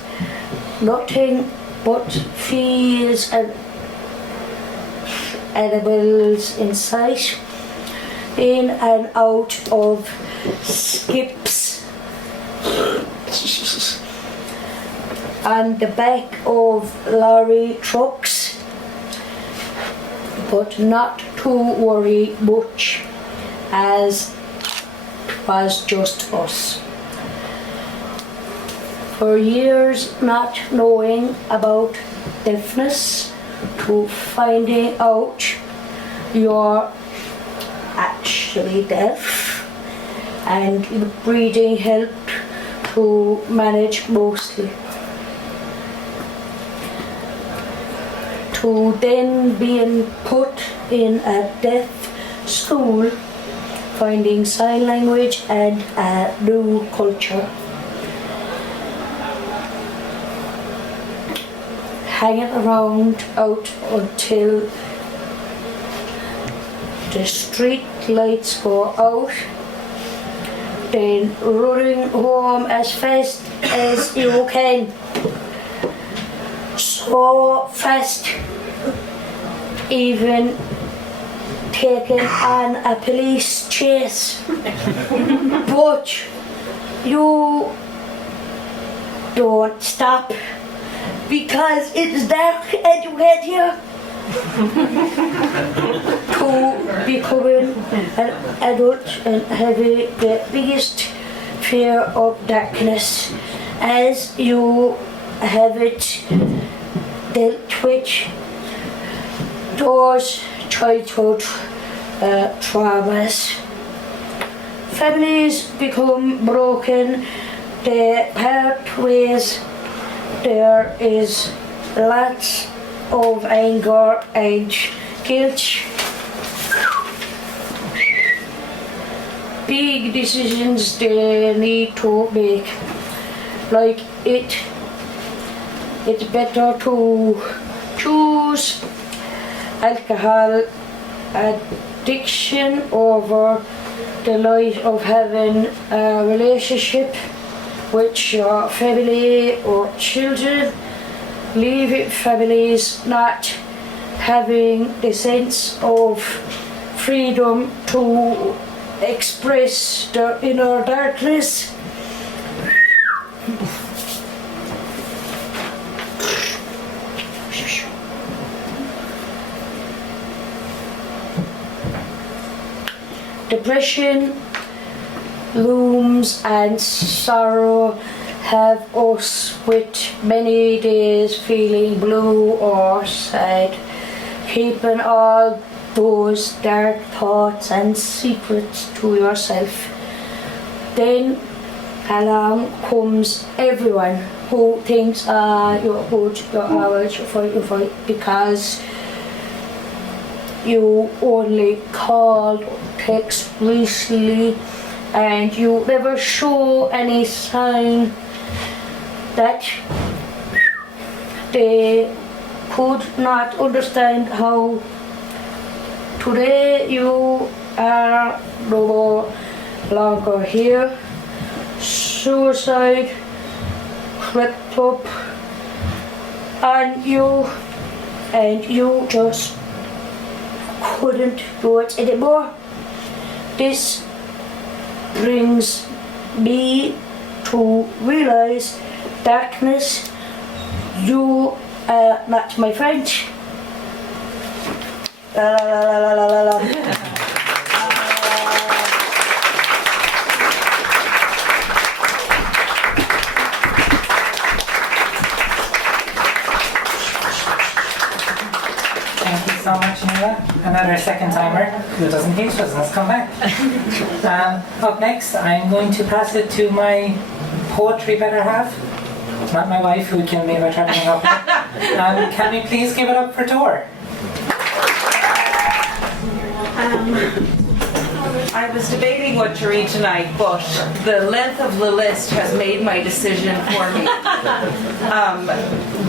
nothing but fields and animals in sight, in and out of skips on the back of lorry trucks, but not to worry much, as was just us. For years not knowing about deafness, to finding out you're actually deaf, and breathing helped to manage mostly. To then being put in a deaf school, finding sign language and a new culture. Hanging around out until the street lights go out, then running home as fast as you can. So fast, even taken on a police chase. But you don't stop, because it's dark and you get here. To becoming an adult and having the biggest fear of darkness, as you have it dealt with those childhood traumas. Families become broken, they part ways, there is lots of anger and guilt. Big decisions they need to make, like it's better to choose alcohol addiction over the life of having a relationship with your family or children. Leave families not having the sense of freedom to express their inner darkness. Depression looms and sorrow have us with many days feeling blue or sad, keeping all those dark thoughts and secrets to yourself. Then along comes everyone who thinks you're good, you're average, you fight because you only called, text recently, and you never show any sign that they could not understand how today you are no longer here. Suicide crept up on you and you just couldn't do it anymore. This brings me to realize, darkness, you are not my friend. La la la la la la la. Thank you so much, Neela. Another second timer who doesn't teach us. Let's come back. Up next, I'm going to pass it to my poetry better half. Not my wife, who would kill me if I tried to hang up. Can we please give it up for Tor? I was debating what to read tonight, but the length of the list has made my decision for me.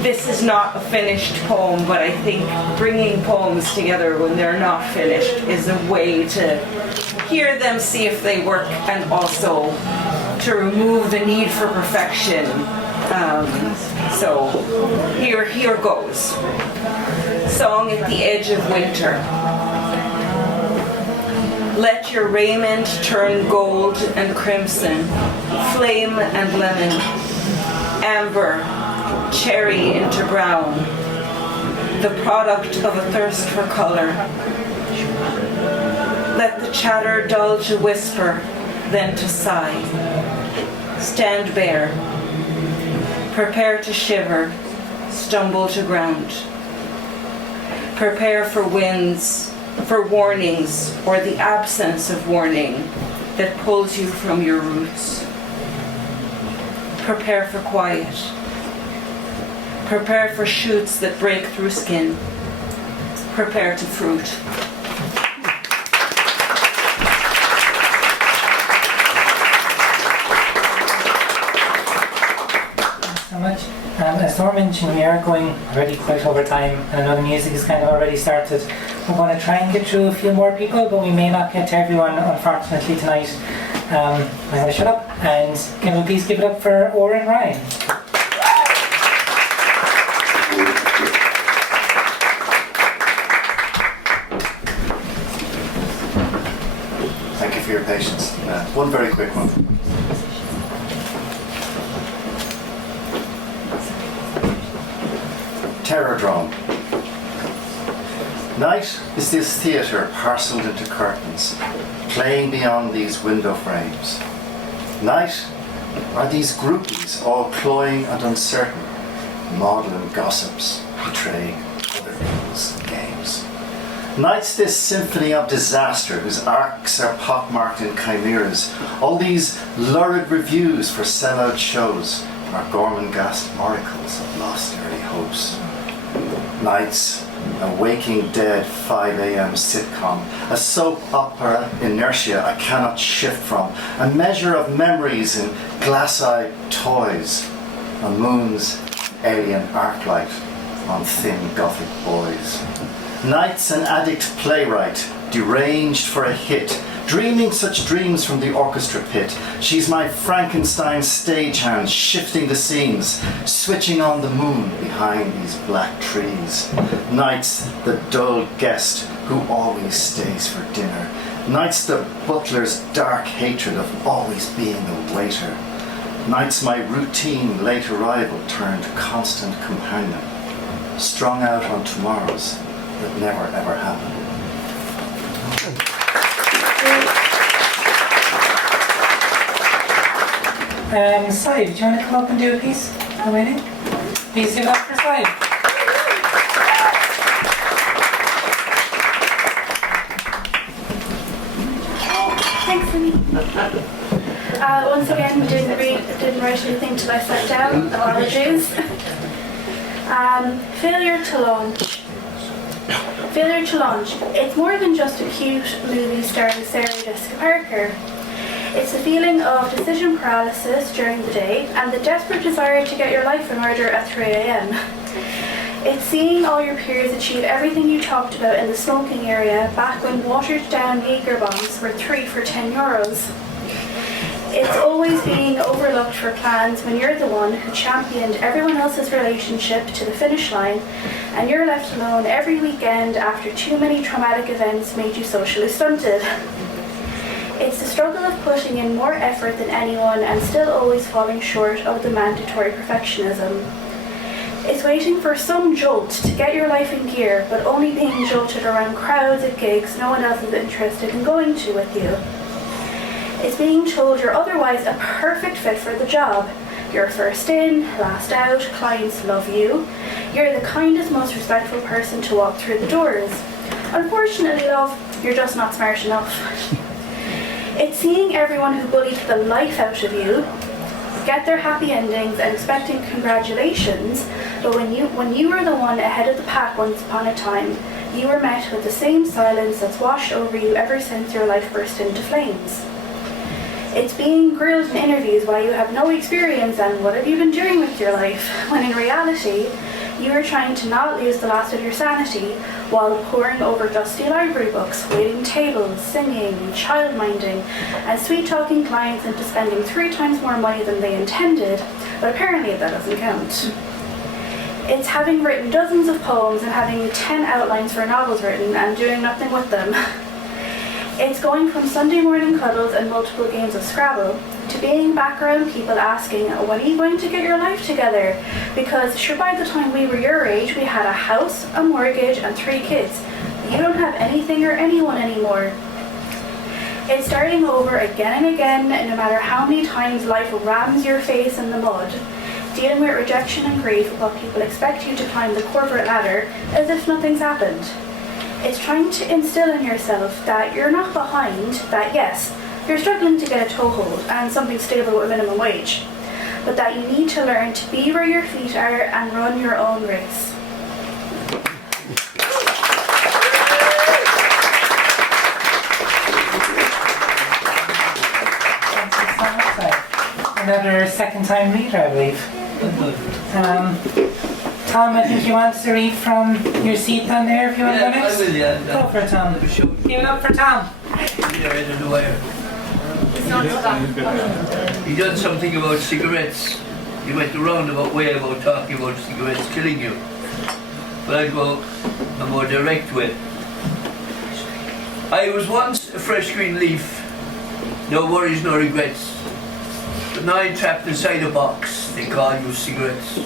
This is not a finished poem, but I think bringing poems together when they're not finished is a way to hear them, see if they work, and also to remove the need for perfection. So here goes. Song at the Edge of Winter. Let your raiment turn gold and crimson, flame and lemon, amber, cherry into brown, the product of a thirst for color. Let the chatter dull to whisper, then to sigh. Stand bare. Prepare to shiver, stumble to ground. Prepare for winds, for warnings, or the absence of warning that pulls you from your roots. Prepare for quiet. Prepare for shoots that break through skin. Prepare to fruit. Thanks so much. As Thor mentioned, we are going already quite over time, and I know the music is kind of already started. We're going to try and get through a few more people, but we may not get to everyone, unfortunately, tonight. I'm going to shut up, and can we please give it up for Oren Ryan? Thank you for your patience. One very quick one. Terror Drone. Night is this theatre parcelled into curtains, playing beyond these window frames. Night are these groupies all cloying and uncertain, maudlin gossips betraying other people's games. Night's this symphony of disaster whose arcs are pockmarked in chimeras, all these lurid reviews for sellout shows are Gorman-gassed oracles of lost early hopes. Nights, a Waking Dead 5 a.m. sitcom, a soap opera inertia I cannot shift from, a measure of memories in glass-eyed toys, a moon's alien arclight on thin Gothic boys. Nights an addict playwright, deranged for a hit, dreaming such dreams from the orchestra pit. She's my Frankenstein stagehand, shifting the scenes, switching on the moon behind these black trees. Nights the dull guest who always stays for dinner. Nights the butler's dark hatred of always being the waiter. Nights my routine late arrival turned constant companion, strung out on tomorrows that never ever happened. Sai, do you want to come up and do a piece? I'm waiting. Please give it up for Sai. Thanks, Annie. Once again, didn't write anything till I sat down. Apologies. Failure to launch. Failure to launch. It's more than just a cute movie starring Sarah Jessica Parker. It's the feeling of decision paralysis during the day and the desperate desire to get your life in order at 3 a.m. It's seeing all your peers achieve everything you talked about in the smoking area back when watered down Jaeger bombs were 3 for €10. It's always being overlooked for plans when you're the one who championed everyone else's relationship to the finish line and you're left alone every weekend after too many traumatic events made you socially stunted. It's the struggle of putting in more effort than anyone and still always falling short of the mandatory perfectionism. It's waiting for some jolt to get your life in gear, but only being jolted around crowds at gigs no one else is interested in going to with you. It's being told you're otherwise a perfect fit for the job. You're first in, last out, clients love you. You're the kindest, most respectful person to walk through the doors. Unfortunately, love, you're just not smart enough. It's seeing everyone who bullied the life out of you get their happy endings and expecting congratulations, but when you were the one ahead of the pack once upon a time, you were met with the same silence that's washed over you ever since your life burst into flames. It's being grilled in interviews while you have no experience and what have you been doing with your life, when in reality, you are trying to not lose the last of your sanity while poring over dusty library books, waiting tables, singing, child-minding, and sweet-talking clients into spending 3 times more money than they intended, but apparently that doesn't count. It's having written dozens of poems and having 10 outlines for novels written and doing nothing with them. It's going from Sunday morning cuddles and multiple games of Scrabble to being back around people asking, when are you going to get your life together? Because sure, by the time we were your age, we had a house, a mortgage, and 3 kids. You don't have anything or anyone anymore. It's starting over again and again, no matter how many times life rams your face in the mud. Dealing with rejection and grief while people expect you to climb the corporate ladder as if nothing's happened. It's trying to instill in yourself that you're not behind, that yes, you're struggling to get a toehold and something stable with minimum wage, but that you need to learn to be where your feet are and run your own race. Another second time reader, I believe. Tom, I think you want to read from your seat down there if you want to go next. I will, yeah. Go for it, Tom. Give it up for Tom. He done something about cigarettes. He went the roundabout way about talking about cigarettes killing you. But I'd go a more direct way. I was once a fresh green leaf. No worries, no regrets. But now I'm trapped inside a box they call you cigarettes.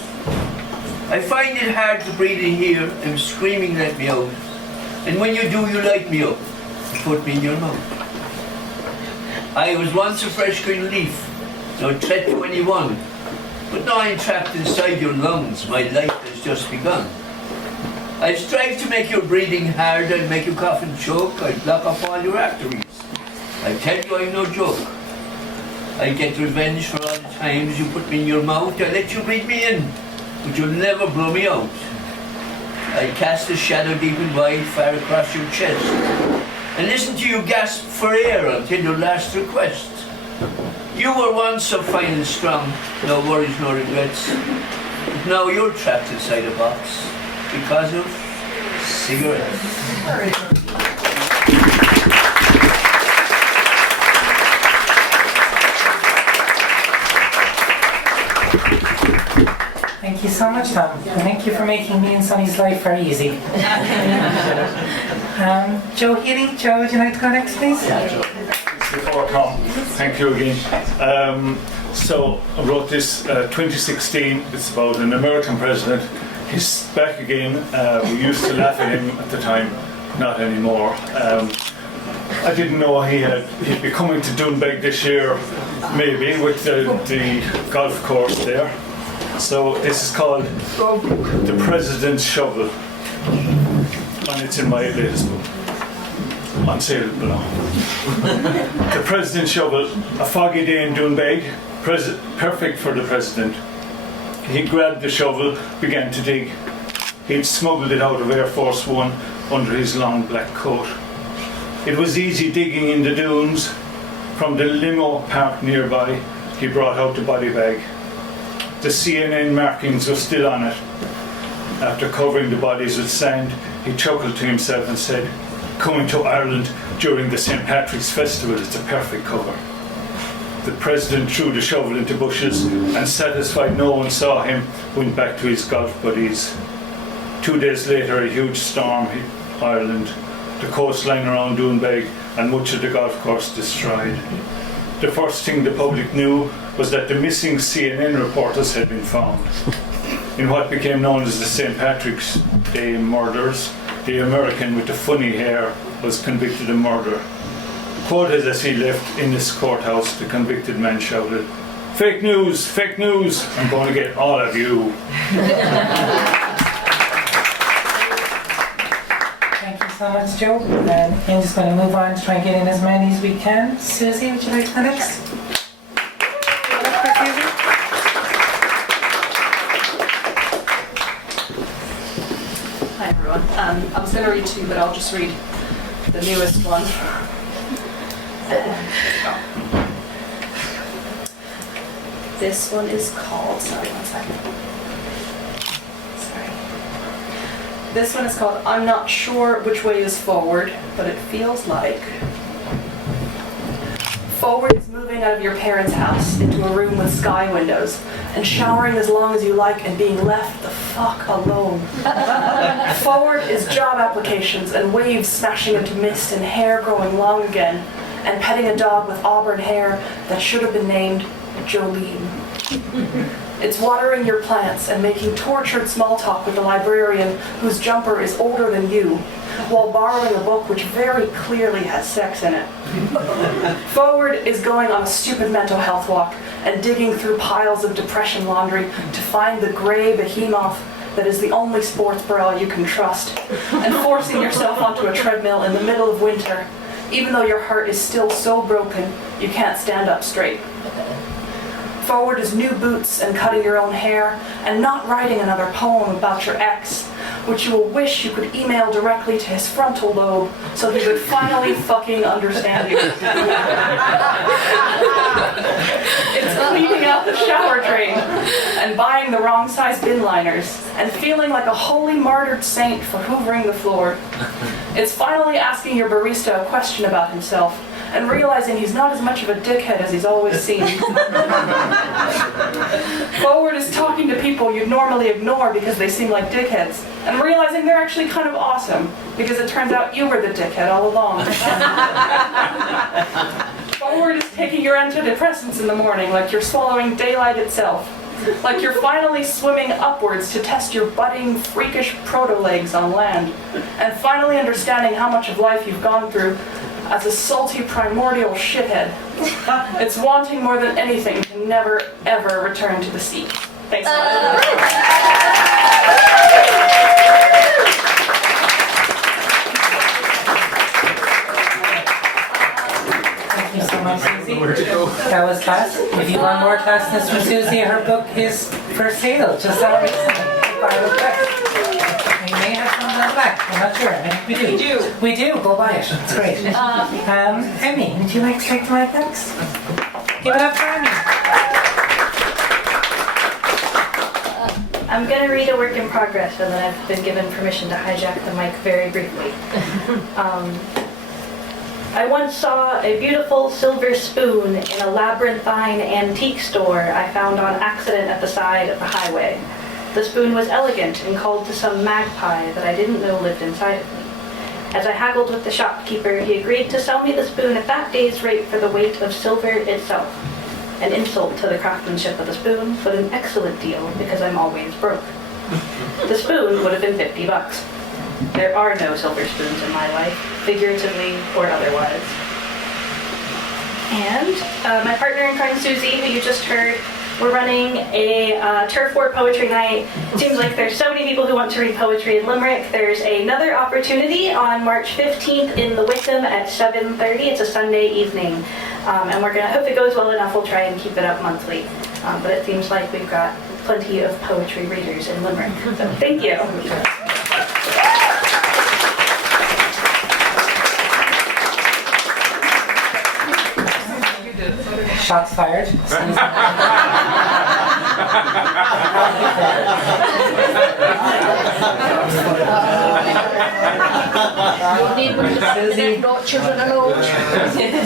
I find it hard to breathe in here and screaming let me out. And when you do, you light me up and put me in your mouth. I was once a fresh green leaf, no threat to anyone. But now I'm trapped inside your lungs, my life has just begun. I strive to make your breathing harder and make you cough and choke. I block up all your arteries. I tell you I'm no joke. I get revenge for all the times you put me in your mouth. I let you breathe me in, but you'll never blow me out. I cast a shadow deep and wide far across your chest and listen to you gasp for air until your last request. You were once so fine and strong, no worries, no regrets. But now you're trapped inside a box because of cigarettes. Thank you so much, Tom. And thank you for making me and Sonny's life very easy. Joe Healy, Joe, would you like to go next, please? Yeah, Joe. Before Tom, thank you again. So I wrote this 2016. It's about an American president. He's back again. We used to laugh at him at the time, not anymore. I didn't know he'd be coming to Doonbeg this year, maybe with the golf course there. So this is called The President's Shovel, and it's in my latest book. unsaleable now. The president's shovel, a foggy day in Doonbeg, perfect for the president. He grabbed the shovel, began to dig. He'd smuggled it out of Air Force One under his long black coat. It was easy digging in the dunes. From the limo parked nearby, he brought out the body bag. The CNN markings were still on it. After covering the bodies with sand, he chuckled to himself and said, "Coming to Ireland during the St. Patrick's Festival is the perfect cover." The president threw the shovel into bushes and, satisfied no one saw him, went back to his golf buddies. 2 days later, a huge storm hit Ireland, the coastline around Doonbeg and much of the golf course destroyed. The first thing the public knew was that the missing CNN reporters had been found. In what became known as the St. Patrick's Day murders, the American with the funny hair was convicted of murder. Quoted as he left in this courthouse, the convicted man shouted, "Fake news, fake news, I'm going to get all of you." Thank you so much, Joe. And I'm just going to move on to try and get in as many as we can. Susie, would you like to go next? Hi everyone. I was going to read two, but I'll just read the newest one. This one is called, sorry, one second. Sorry. This one is called "I'm Not Sure Which Way Is Forward, but It Feels Like." Forward is moving out of your parents' house into a room with sky windows and showering as long as you like and being left the fuck alone. Forward is job applications and waves smashing into mist and hair growing long again and petting a dog with auburn hair that should have been named Jolene. It's watering your plants and making tortured small talk with the librarian whose jumper is older than you, while borrowing a book which very clearly has sex in it. Forward is going on a stupid mental health walk and digging through piles of depression laundry to find the grey behemoth that is the only sports bra you can trust, and forcing yourself onto a treadmill in the middle of winter, even though your heart is still so broken you can't stand up straight. Forward is new boots and cutting your own hair and not writing another poem about your ex, which you will wish you could email directly to his frontal lobe so he would finally fucking understand you. It's cleaning out the shower drain and buying the wrong size bin liners and feeling like a holy martyred saint for hoovering the floor. It's finally asking your barista a question about himself and realizing he's not as much of a dickhead as he's always seemed. Forward is talking to people you'd normally ignore because they seem like dickheads, and realizing they're actually kind of awesome because it turns out you were the dickhead all along. Forward is taking your antidepressants in the morning like you're swallowing daylight itself. Like you're finally swimming upwards to test your budding, freakish proto-legs on land, and finally understanding how much of life you've gone through as a salty primordial shithead. It's wanting more than anything to never, ever return to the sea. Thanks so much. Thank you so much, Susie. That was class. If you want more classes from Susie, her book is for sale just out recently. We may have some on the back. I'm not sure. I think we do. We do. Go buy it. It's great. Emmy, would you like to take the mic next? Give it up for Emmy. I'm going to read a work in progress, and then I've been given permission to hijack the mic very briefly. I once saw a beautiful silver spoon in a labyrinthine antique store I found on accident at the side of the highway. The spoon was elegant and called to some magpie that I didn't know lived inside of me. As I haggled with the shopkeeper, he agreed to sell me the spoon at that day's rate for the weight of silver itself. An insult to the craftsmanship of the spoon, but an excellent deal because I'm always broke. The spoon would have been $50. There are no silver spoons in my life, figuratively or otherwise. And my partner in crime, Susie, who you just heard, We're running a turf war poetry night. It seems like there's so many people who want to read poetry in Limerick. There's another opportunity on March 15th in the Wickham at 7:30. It's a Sunday evening. And we're going to, hope it goes well enough, we'll try and keep it up monthly. But it seems like we've got plenty of poetry readers in Limerick. So thank you. Shots fired.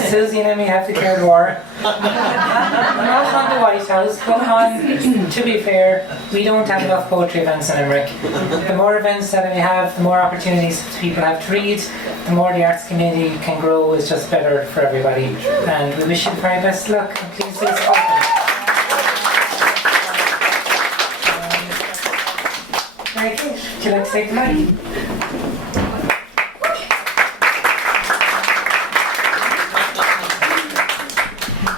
Susie and Emmy have declared war. Not on the White House, but on, to be fair, we don't have enough poetry events in Limerick. The more events that we have, the more opportunities people have to read, the more the arts community can grow is just better for everybody. And we wish you the very best luck. And please do support them. Very good. Would you like to take the mic?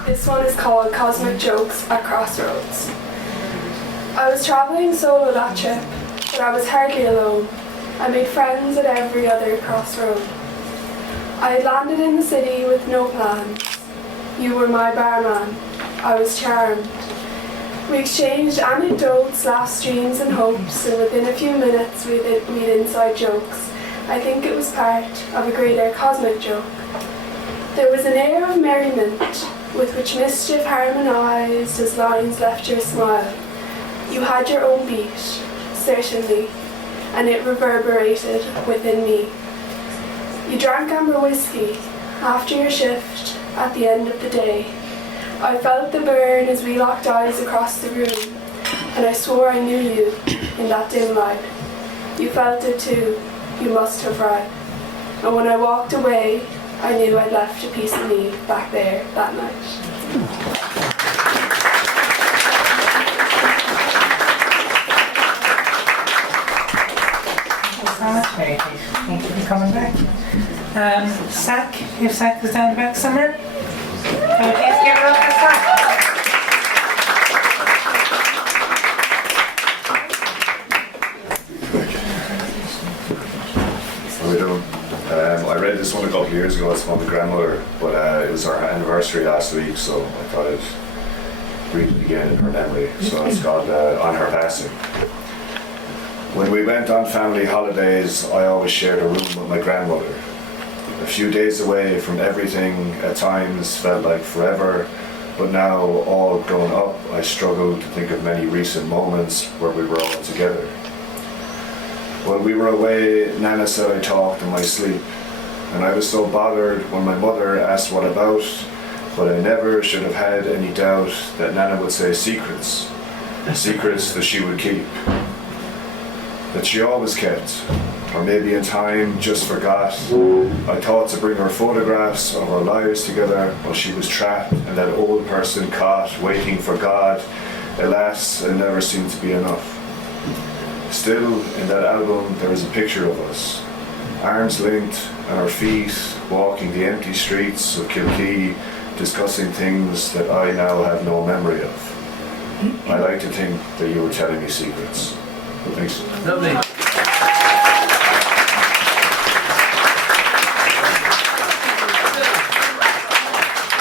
This one is called Cosmic Jokes at Crossroads. I was travelling solo that trip, but I was hardly alone. I made friends at every other crossroad. I had landed in the city with no plans. You were my barman. I was charmed. We exchanged anecdotes, last dreams and hopes, and within a few minutes we'd inside jokes. I think it was part of a greater cosmic joke. There was an air of merriment with which mischief harmonized as lines left your smile. You had your own beat, certainly, and it reverberated within me. You drank amber whiskey after your shift at the end of the day. I felt the burn as we locked eyes across the room, and I swore I knew you in that dim light. You felt it too, you must have right. And when I walked away, I knew I'd left a piece of me back there that night. Very good. Thank you for coming back. Sack, if Sack is down the back somewhere. Can we please give it up for Sack? How are we doing? I read this one a couple of years ago. It's from my grandmother, but it was our anniversary last week, so I thought I'd read it again in her memory. So it's called On Her Passing. When we went on family holidays, I always shared a room with my grandmother. A few days away from everything at times felt like forever, but now, all grown up, I struggle to think of many recent moments where we were all together. While we were away, Nana said I talked in my sleep, and I was so bothered when my mother asked what about, but I never should have had any doubt that Nana would say secrets, secrets that she would keep, that she always kept, or maybe in time just forgot. I thought to bring her photographs of our lives together while she was trapped and that old person caught, waiting for God. Alas, it never seemed to be enough. Still, in that album, there is a picture of us, arms linked and our feet walking the empty streets of Kilkee, discussing things that I now have no memory of. I like to think that you were telling me secrets. Thanks. Lovely.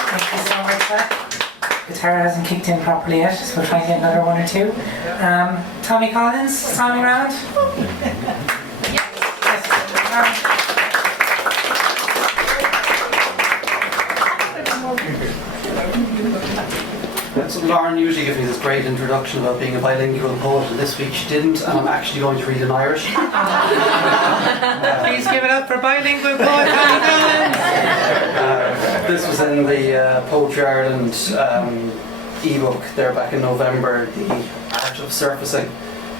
Thank you so much, Sack. Guitar hasn't kicked in properly yet, so we'll try and get another one or two. Tommy Collins, Tommy round. So Lauren usually gives me this great introduction about being a bilingual poet, and this week she didn't, and I'm actually going to read in Irish. Please give it up for bilingual poet Tommy Collins. This was in the Poetry Ireland ebook there back in November, The Art of Surfacing,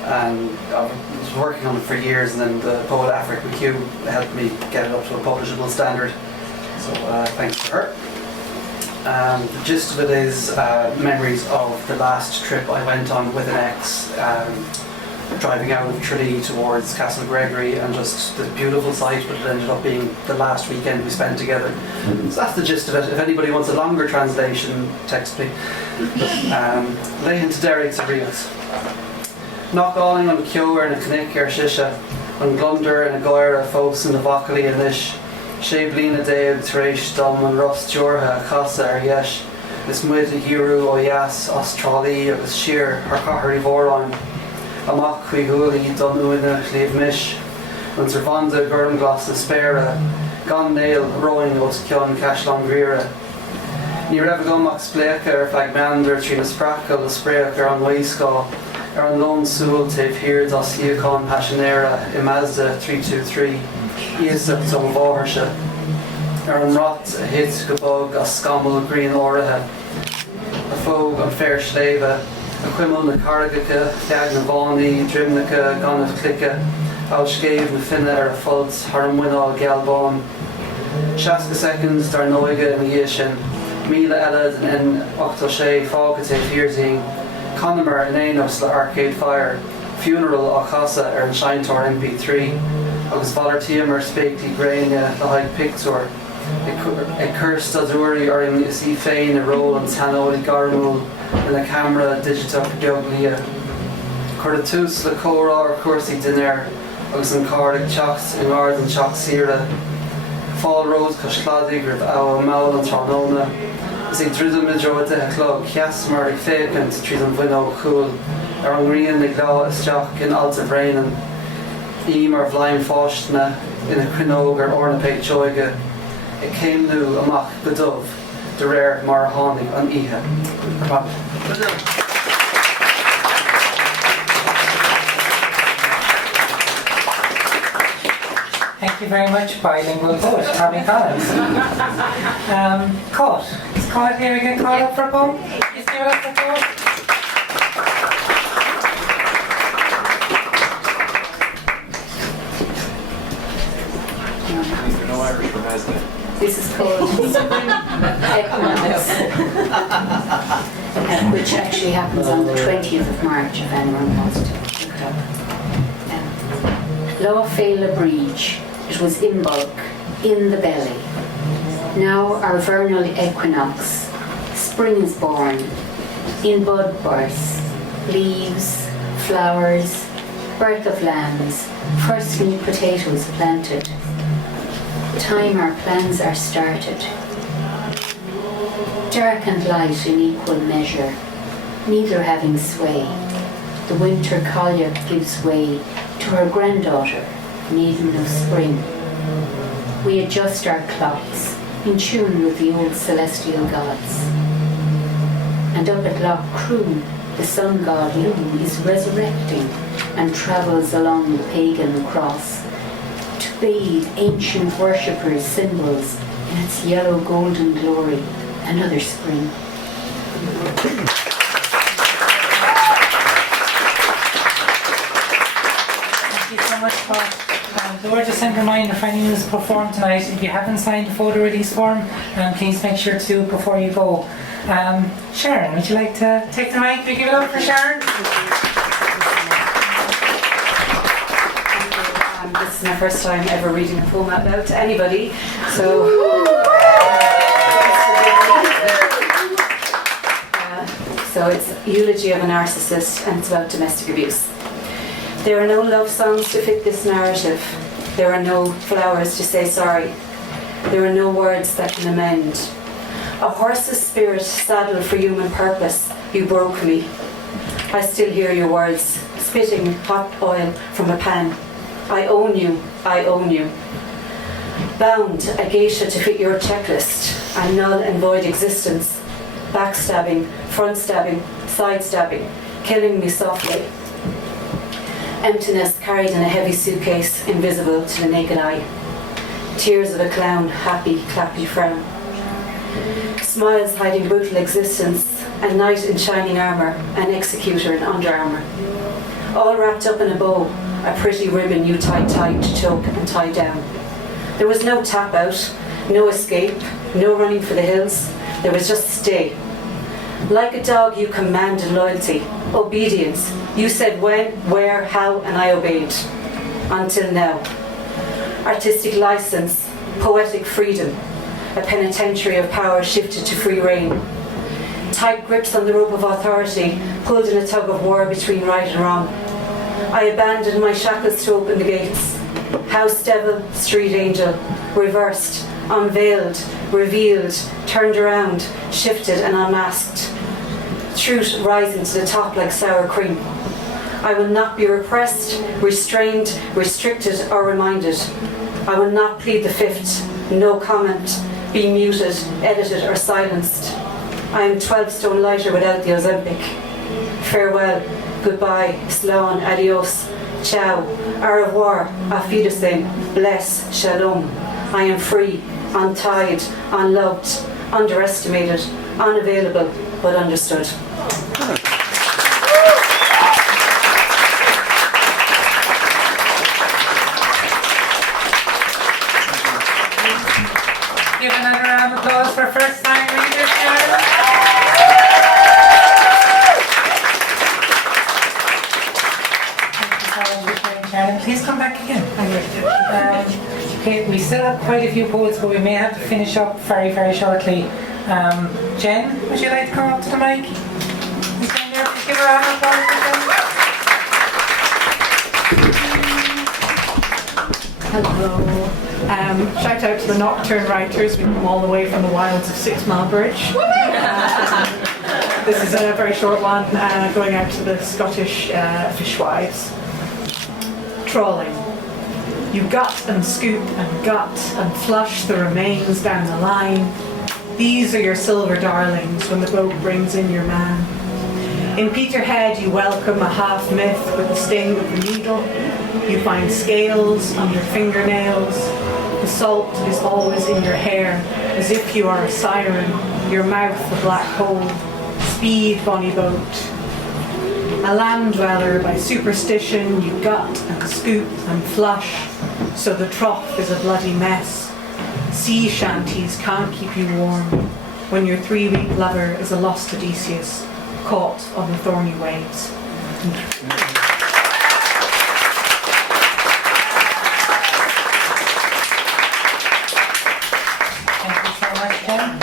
and I was working on it for years, and then the poet Africa McHugh helped me get it up to a publishable standard, so thanks to her. The gist of it is memories of the last trip I went on with an ex driving out of Tralee towards Castle Gregory, and just the beautiful sight, but it ended up being the last weekend we spent together. So that's the gist of it. If anybody wants a longer translation, text me. Lay into Derry to Rios. Knock on the Cure and a Knick or Shisha, on Glunder and a Goira, folks in the Vocally and Lish, Shablina Dale, Teresh, Dom and Ross, Jorha, Casa or Yesh, Is Muid a Hiru o Yas, Australi, or is Sheer, her Kahari Voron. Amach Hui Huli, Don Uina, Leave Mish, and Servanda, Gurmglas, and Spera, Gon Nail, Rowing, Os Kion, Cash Longrira. Ní raibh gomach spléacha ar feadh meander trína spracail a spréach ar an Waiscá, ar an lón súil taobh hirir das Iacán Passionera I Mazda 323, Iasach Tom Bháirse, ar an rot a hit go bog a scamel green áirithe, a fóg an fair sléibhe, a cuimil na caragacha, feag na bhánaí, drimnacha, ganamh clica, áil scéimh na finne ar a fud, thar an mhuineáil gealbán. 60 seconds dar nóige in dhé sin, míle eile in 86 fágad é fíortaín, Conamar in éanos le Arcade Fire, funeral á casa ar an Seintor MP3, agus Valartíam ar spéictí Graine le haig picture, ag cur stadúirí ar in is í féin a ról an tanóí garmúil in a camera digital beaglia. Cur a tús le córá ar cuasaí dinéir, agus an card ag teacht in ard an teacht sire. Fall Road Coshladig rib our Maul and Tronona. Is a drizzle majority a clog, Chiasmar ag fécant tríd an bhuineáil cool. Ar an rian ag lá isteach in alta bréanan. Eam ar bhlaim fáistna in a crinóg ar ornapéit joige. It came nu amach go dubh, de réir mar tháinig an ihe. Thank you very much, bilingual poet Tommy Collins. Caught. Is Caught here again caught up for a poem? Is there up for a poem? No Irish from Asda. This is called Equinox, which actually happens on the 20th of March, if anyone wants to look it up. Law fail a breach. It was in bulk, in the belly. Now our vernal equinox, spring is born, in bud bursts, leaves, flowers, birth of lambs, first new potatoes planted. Time our plans are started. Dark and light in equal measure, neither having sway. The winter collier gives way to her granddaughter, maiden of spring. We adjust our clocks, in tune with the old celestial gods. And up at Loch Croom, the sun god Loom is resurrecting and travels along the pagan cross to bathe ancient worshippers' symbols in its yellow golden glory, another spring. Thank you so much, Paul. Laura, just a reminder for anyone who's performed tonight, if you haven't signed the photo release form, please make sure to do it before you go. Sharon, would you like to take the mic? We give it up for Sharon. This is my first time ever reading a poem out loud to anybody, so so it's Eulogy of a Narcissist, and it's about domestic abuse. There are no love songs to fit this narrative. There are no flowers to say sorry. There are no words that can amend. A horse's spirit saddled for human purpose, you broke me. I still hear your words, spitting hot oil from a pan. I own you, I own you. Bound, a geisha to fit your checklist, a null and void existence. Backstabbing, front stabbing, side stabbing, killing me softly. Emptiness carried in a heavy suitcase, invisible to the naked eye. Tears of a clown, happy, clappy frown. Smiles hiding brutal existence, a knight in shining armour, an executor in under armour. All wrapped up in a bow, a pretty ribbon you tied tight to choke and tie down. There was no tap out, no escape, no running for the hills. There was just stay. Like a dog, you commanded loyalty, obedience. You said when, where, how, and I obeyed. Until now. Artistic license, poetic freedom. A penitentiary of power shifted to free reign. Tight grips on the rope of authority, pulled in a tug of war between right and wrong. I abandoned my shackles to open the gates. House devil, street angel, reversed, unveiled, revealed, turned around, shifted and unmasked. Truth rising to the top like sour cream. I will not be repressed, restrained, restricted or reminded. I will not plead the fifth, no comment, be muted, edited or silenced. I am 12 stone lighter without the Ozempic. Farewell, goodbye, slán, adios, ciao, au revoir, auf Wiedersehen, bless, shalom. I am free, untied, unloved, underestimated, unavailable, but understood. Give another round of applause for first time readers. Please come back again. Okay, we still have quite a few poets, but we may have to finish up very, very shortly. Jen, would you like to come up to the mic? Is Jen there? Please give her a round of applause for Jen. Hello. Shout out to the Nocturne writers. We come all the way from the wilds of 6 Mile Bridge. This is a very short one, going out to the Scottish fishwives. Trawling. You gut and scoop and gut and flush the remains down the line. These are your silver darlings when the boat brings in your man. In Peterhead you welcome a half myth with the sting of the needle. You find scales under fingernails. The salt is always in your hair, as if you are a siren, your mouth a black hole. Speed, bonny boat. A land dweller by superstition, you gut and scoop and flush, so the trough is a bloody mess. Sea shanties can't keep you warm, when your 3-week lover is a lost Odysseus, caught on the thorny waves. Thank you so much, Jen.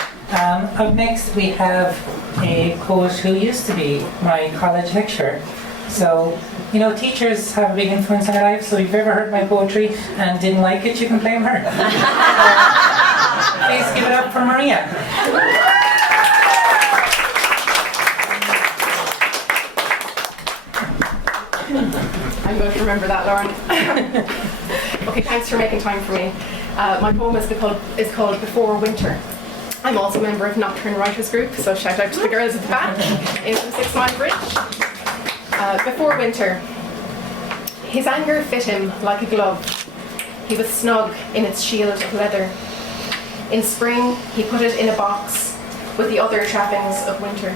Up next we have a poet who used to be my college lecturer. So, you know, teachers have a big influence on our lives, so if you've ever heard my poetry and didn't like it, you can blame her. Please give it up for Maria. I'm going to remember that, Lauren. Okay, thanks for making time for me. My poem is called Before Winter. I'm also a member of Nocturne Writers Group, so shout out to the girls at the back in from 6 Mile Bridge. Before winter. His anger fit him like a glove. He was snug in its shield of leather. In spring, he put it in a box with the other trappings of winter.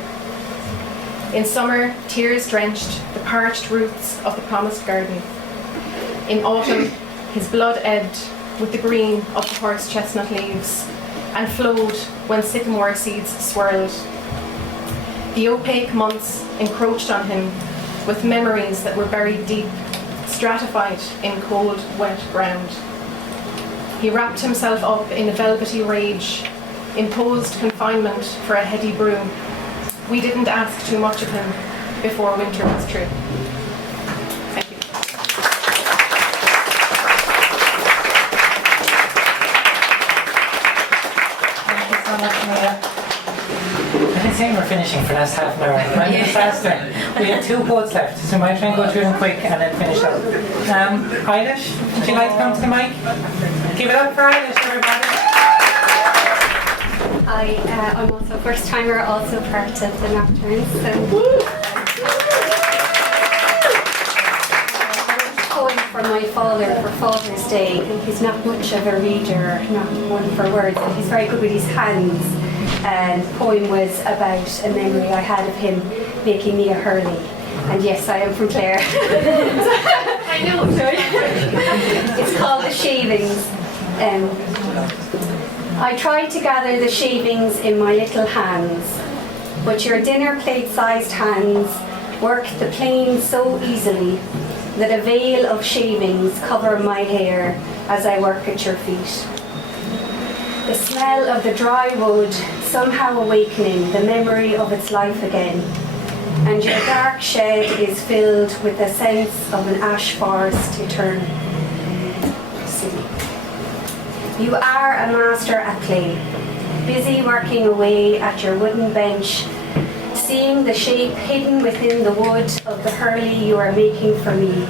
In summer, tears drenched the parched roots of the promised garden. In autumn, his blood ebbed with the green of the horse chestnut leaves and flowed when sycamore seeds swirled. The opaque months encroached on him with memories that were buried deep, stratified in cold, wet ground. He wrapped himself up in a velvety rage, imposed confinement for a heady brew. We didn't ask too much of him before winter was true. Thank you. Thank you so much, Maria. I've been saying we're finishing for the last half an hour. I'm a disaster. We have 2 poets left, so we might try and go through them quick and then finish up. Eilish, would you like to come to the mic? Give it up for Eilish, everybody. I'm also a first timer, also part of the Nocturnes. So. Poem for my father for Father's Day. He's not much of a reader, not one for words, but he's very good with his hands. And the poem was about a memory I had of him making me a hurley. And yes, I am from Clare. I know. It's called The Shavings. I tried to gather the shavings in my little hands. but your dinner plate-sized hands work the plane so easily that a veil of shavings cover my hair as I work at your feet. The smell of the dry wood somehow awakening the memory of its life again, and your dark shed is filled with a sense of an ash forest eternal. You are a master at play, busy working away at your wooden bench, seeing the shape hidden within the wood of the hurley you are making for me,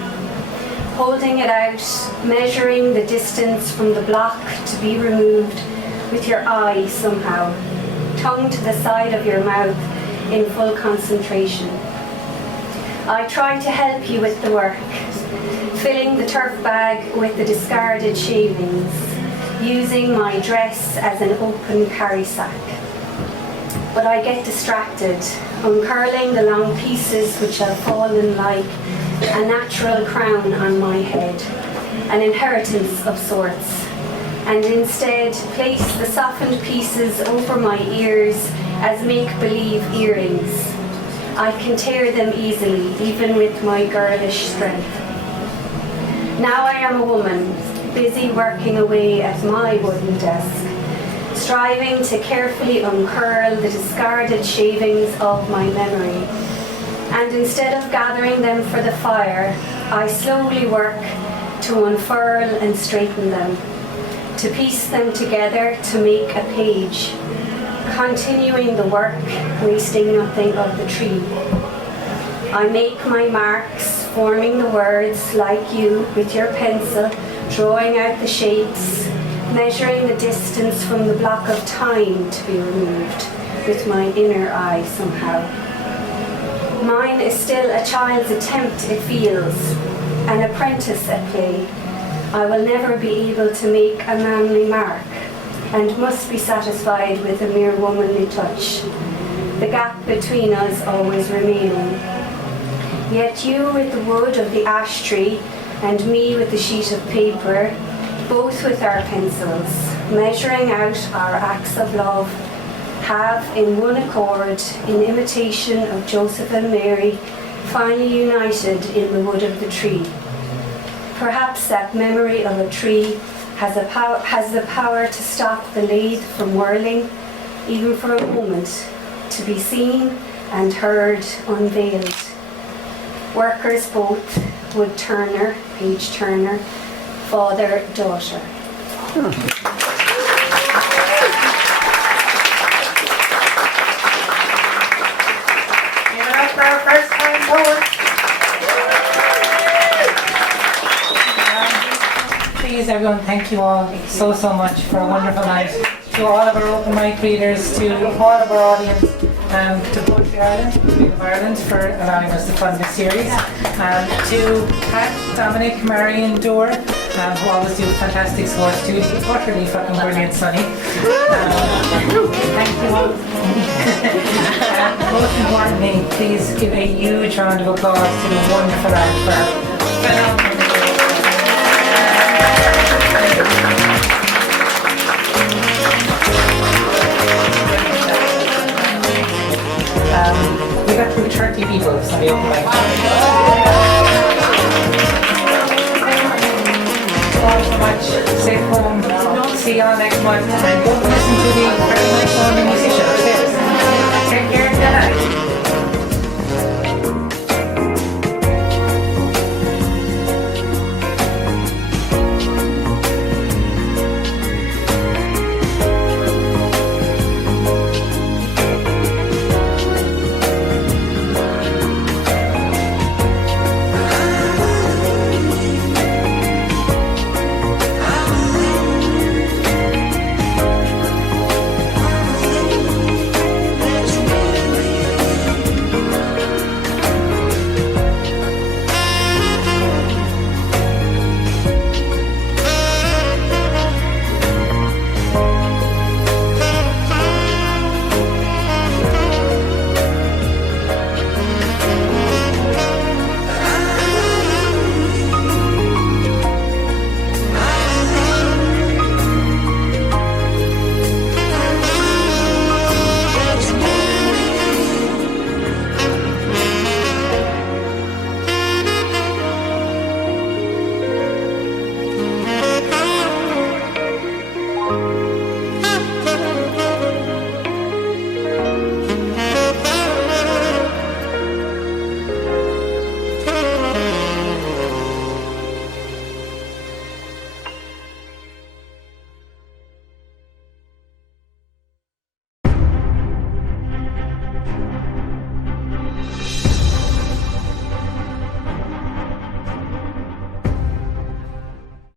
holding it out, measuring the distance from the block to be removed with your eye somehow, tongue to the side of your mouth in full concentration. I try to help you with the work, filling the turf bag with the discarded shavings, using my dress as an open carry sack. But I get distracted, uncurling the long pieces which have fallen like a natural crown on my head, an inheritance of sorts, and instead place the softened pieces over my ears as make-believe earrings. I can tear them easily, even with my girlish strength. Now I am a woman, busy working away at my wooden desk, striving to carefully uncurl the discarded shavings of my memory. And instead of gathering them for the fire, I slowly work to unfurl and straighten them, to piece them together to make a page, continuing the work, wasting nothing of the tree. I make my marks, forming the words like you with your pencil, drawing out the shapes, measuring the distance from the block of time to be removed with my inner eye somehow. Mine is still a child's attempt, it feels, an apprentice at play. I will never be able to make a manly mark, and must be satisfied with a mere womanly touch, the gap between us always remaining. Yet you with the wood of the ash tree, and me with the sheet of paper, both with our pencils, measuring out our acts of love, have in one accord, in imitation of Joseph and Mary, finally united in the wood of the tree. Perhaps that memory of a tree has the power to stop the lathe from whirling, even for a moment, to be seen and heard unveiled. Workers both, wood turner, page turner, father, daughter. Give it up for our first time poet. Please, everyone, thank you all so much for a wonderful night. To all of our open mic readers, to all of our audience, to Poetry Ireland, to League of Ireland for allowing us to fund this series, to Pat, Dominic, Marion, Dore, who always do fantastic scores too. It's utterly fucking brilliant, Sonny. Thank you all. Most importantly, please give a huge round of applause to the wonderful art for phenomenal. We got through 30 people, so we open mic. Thanks so much. Safe home. See y'all next month. And go listen to the very nice musician upstairs.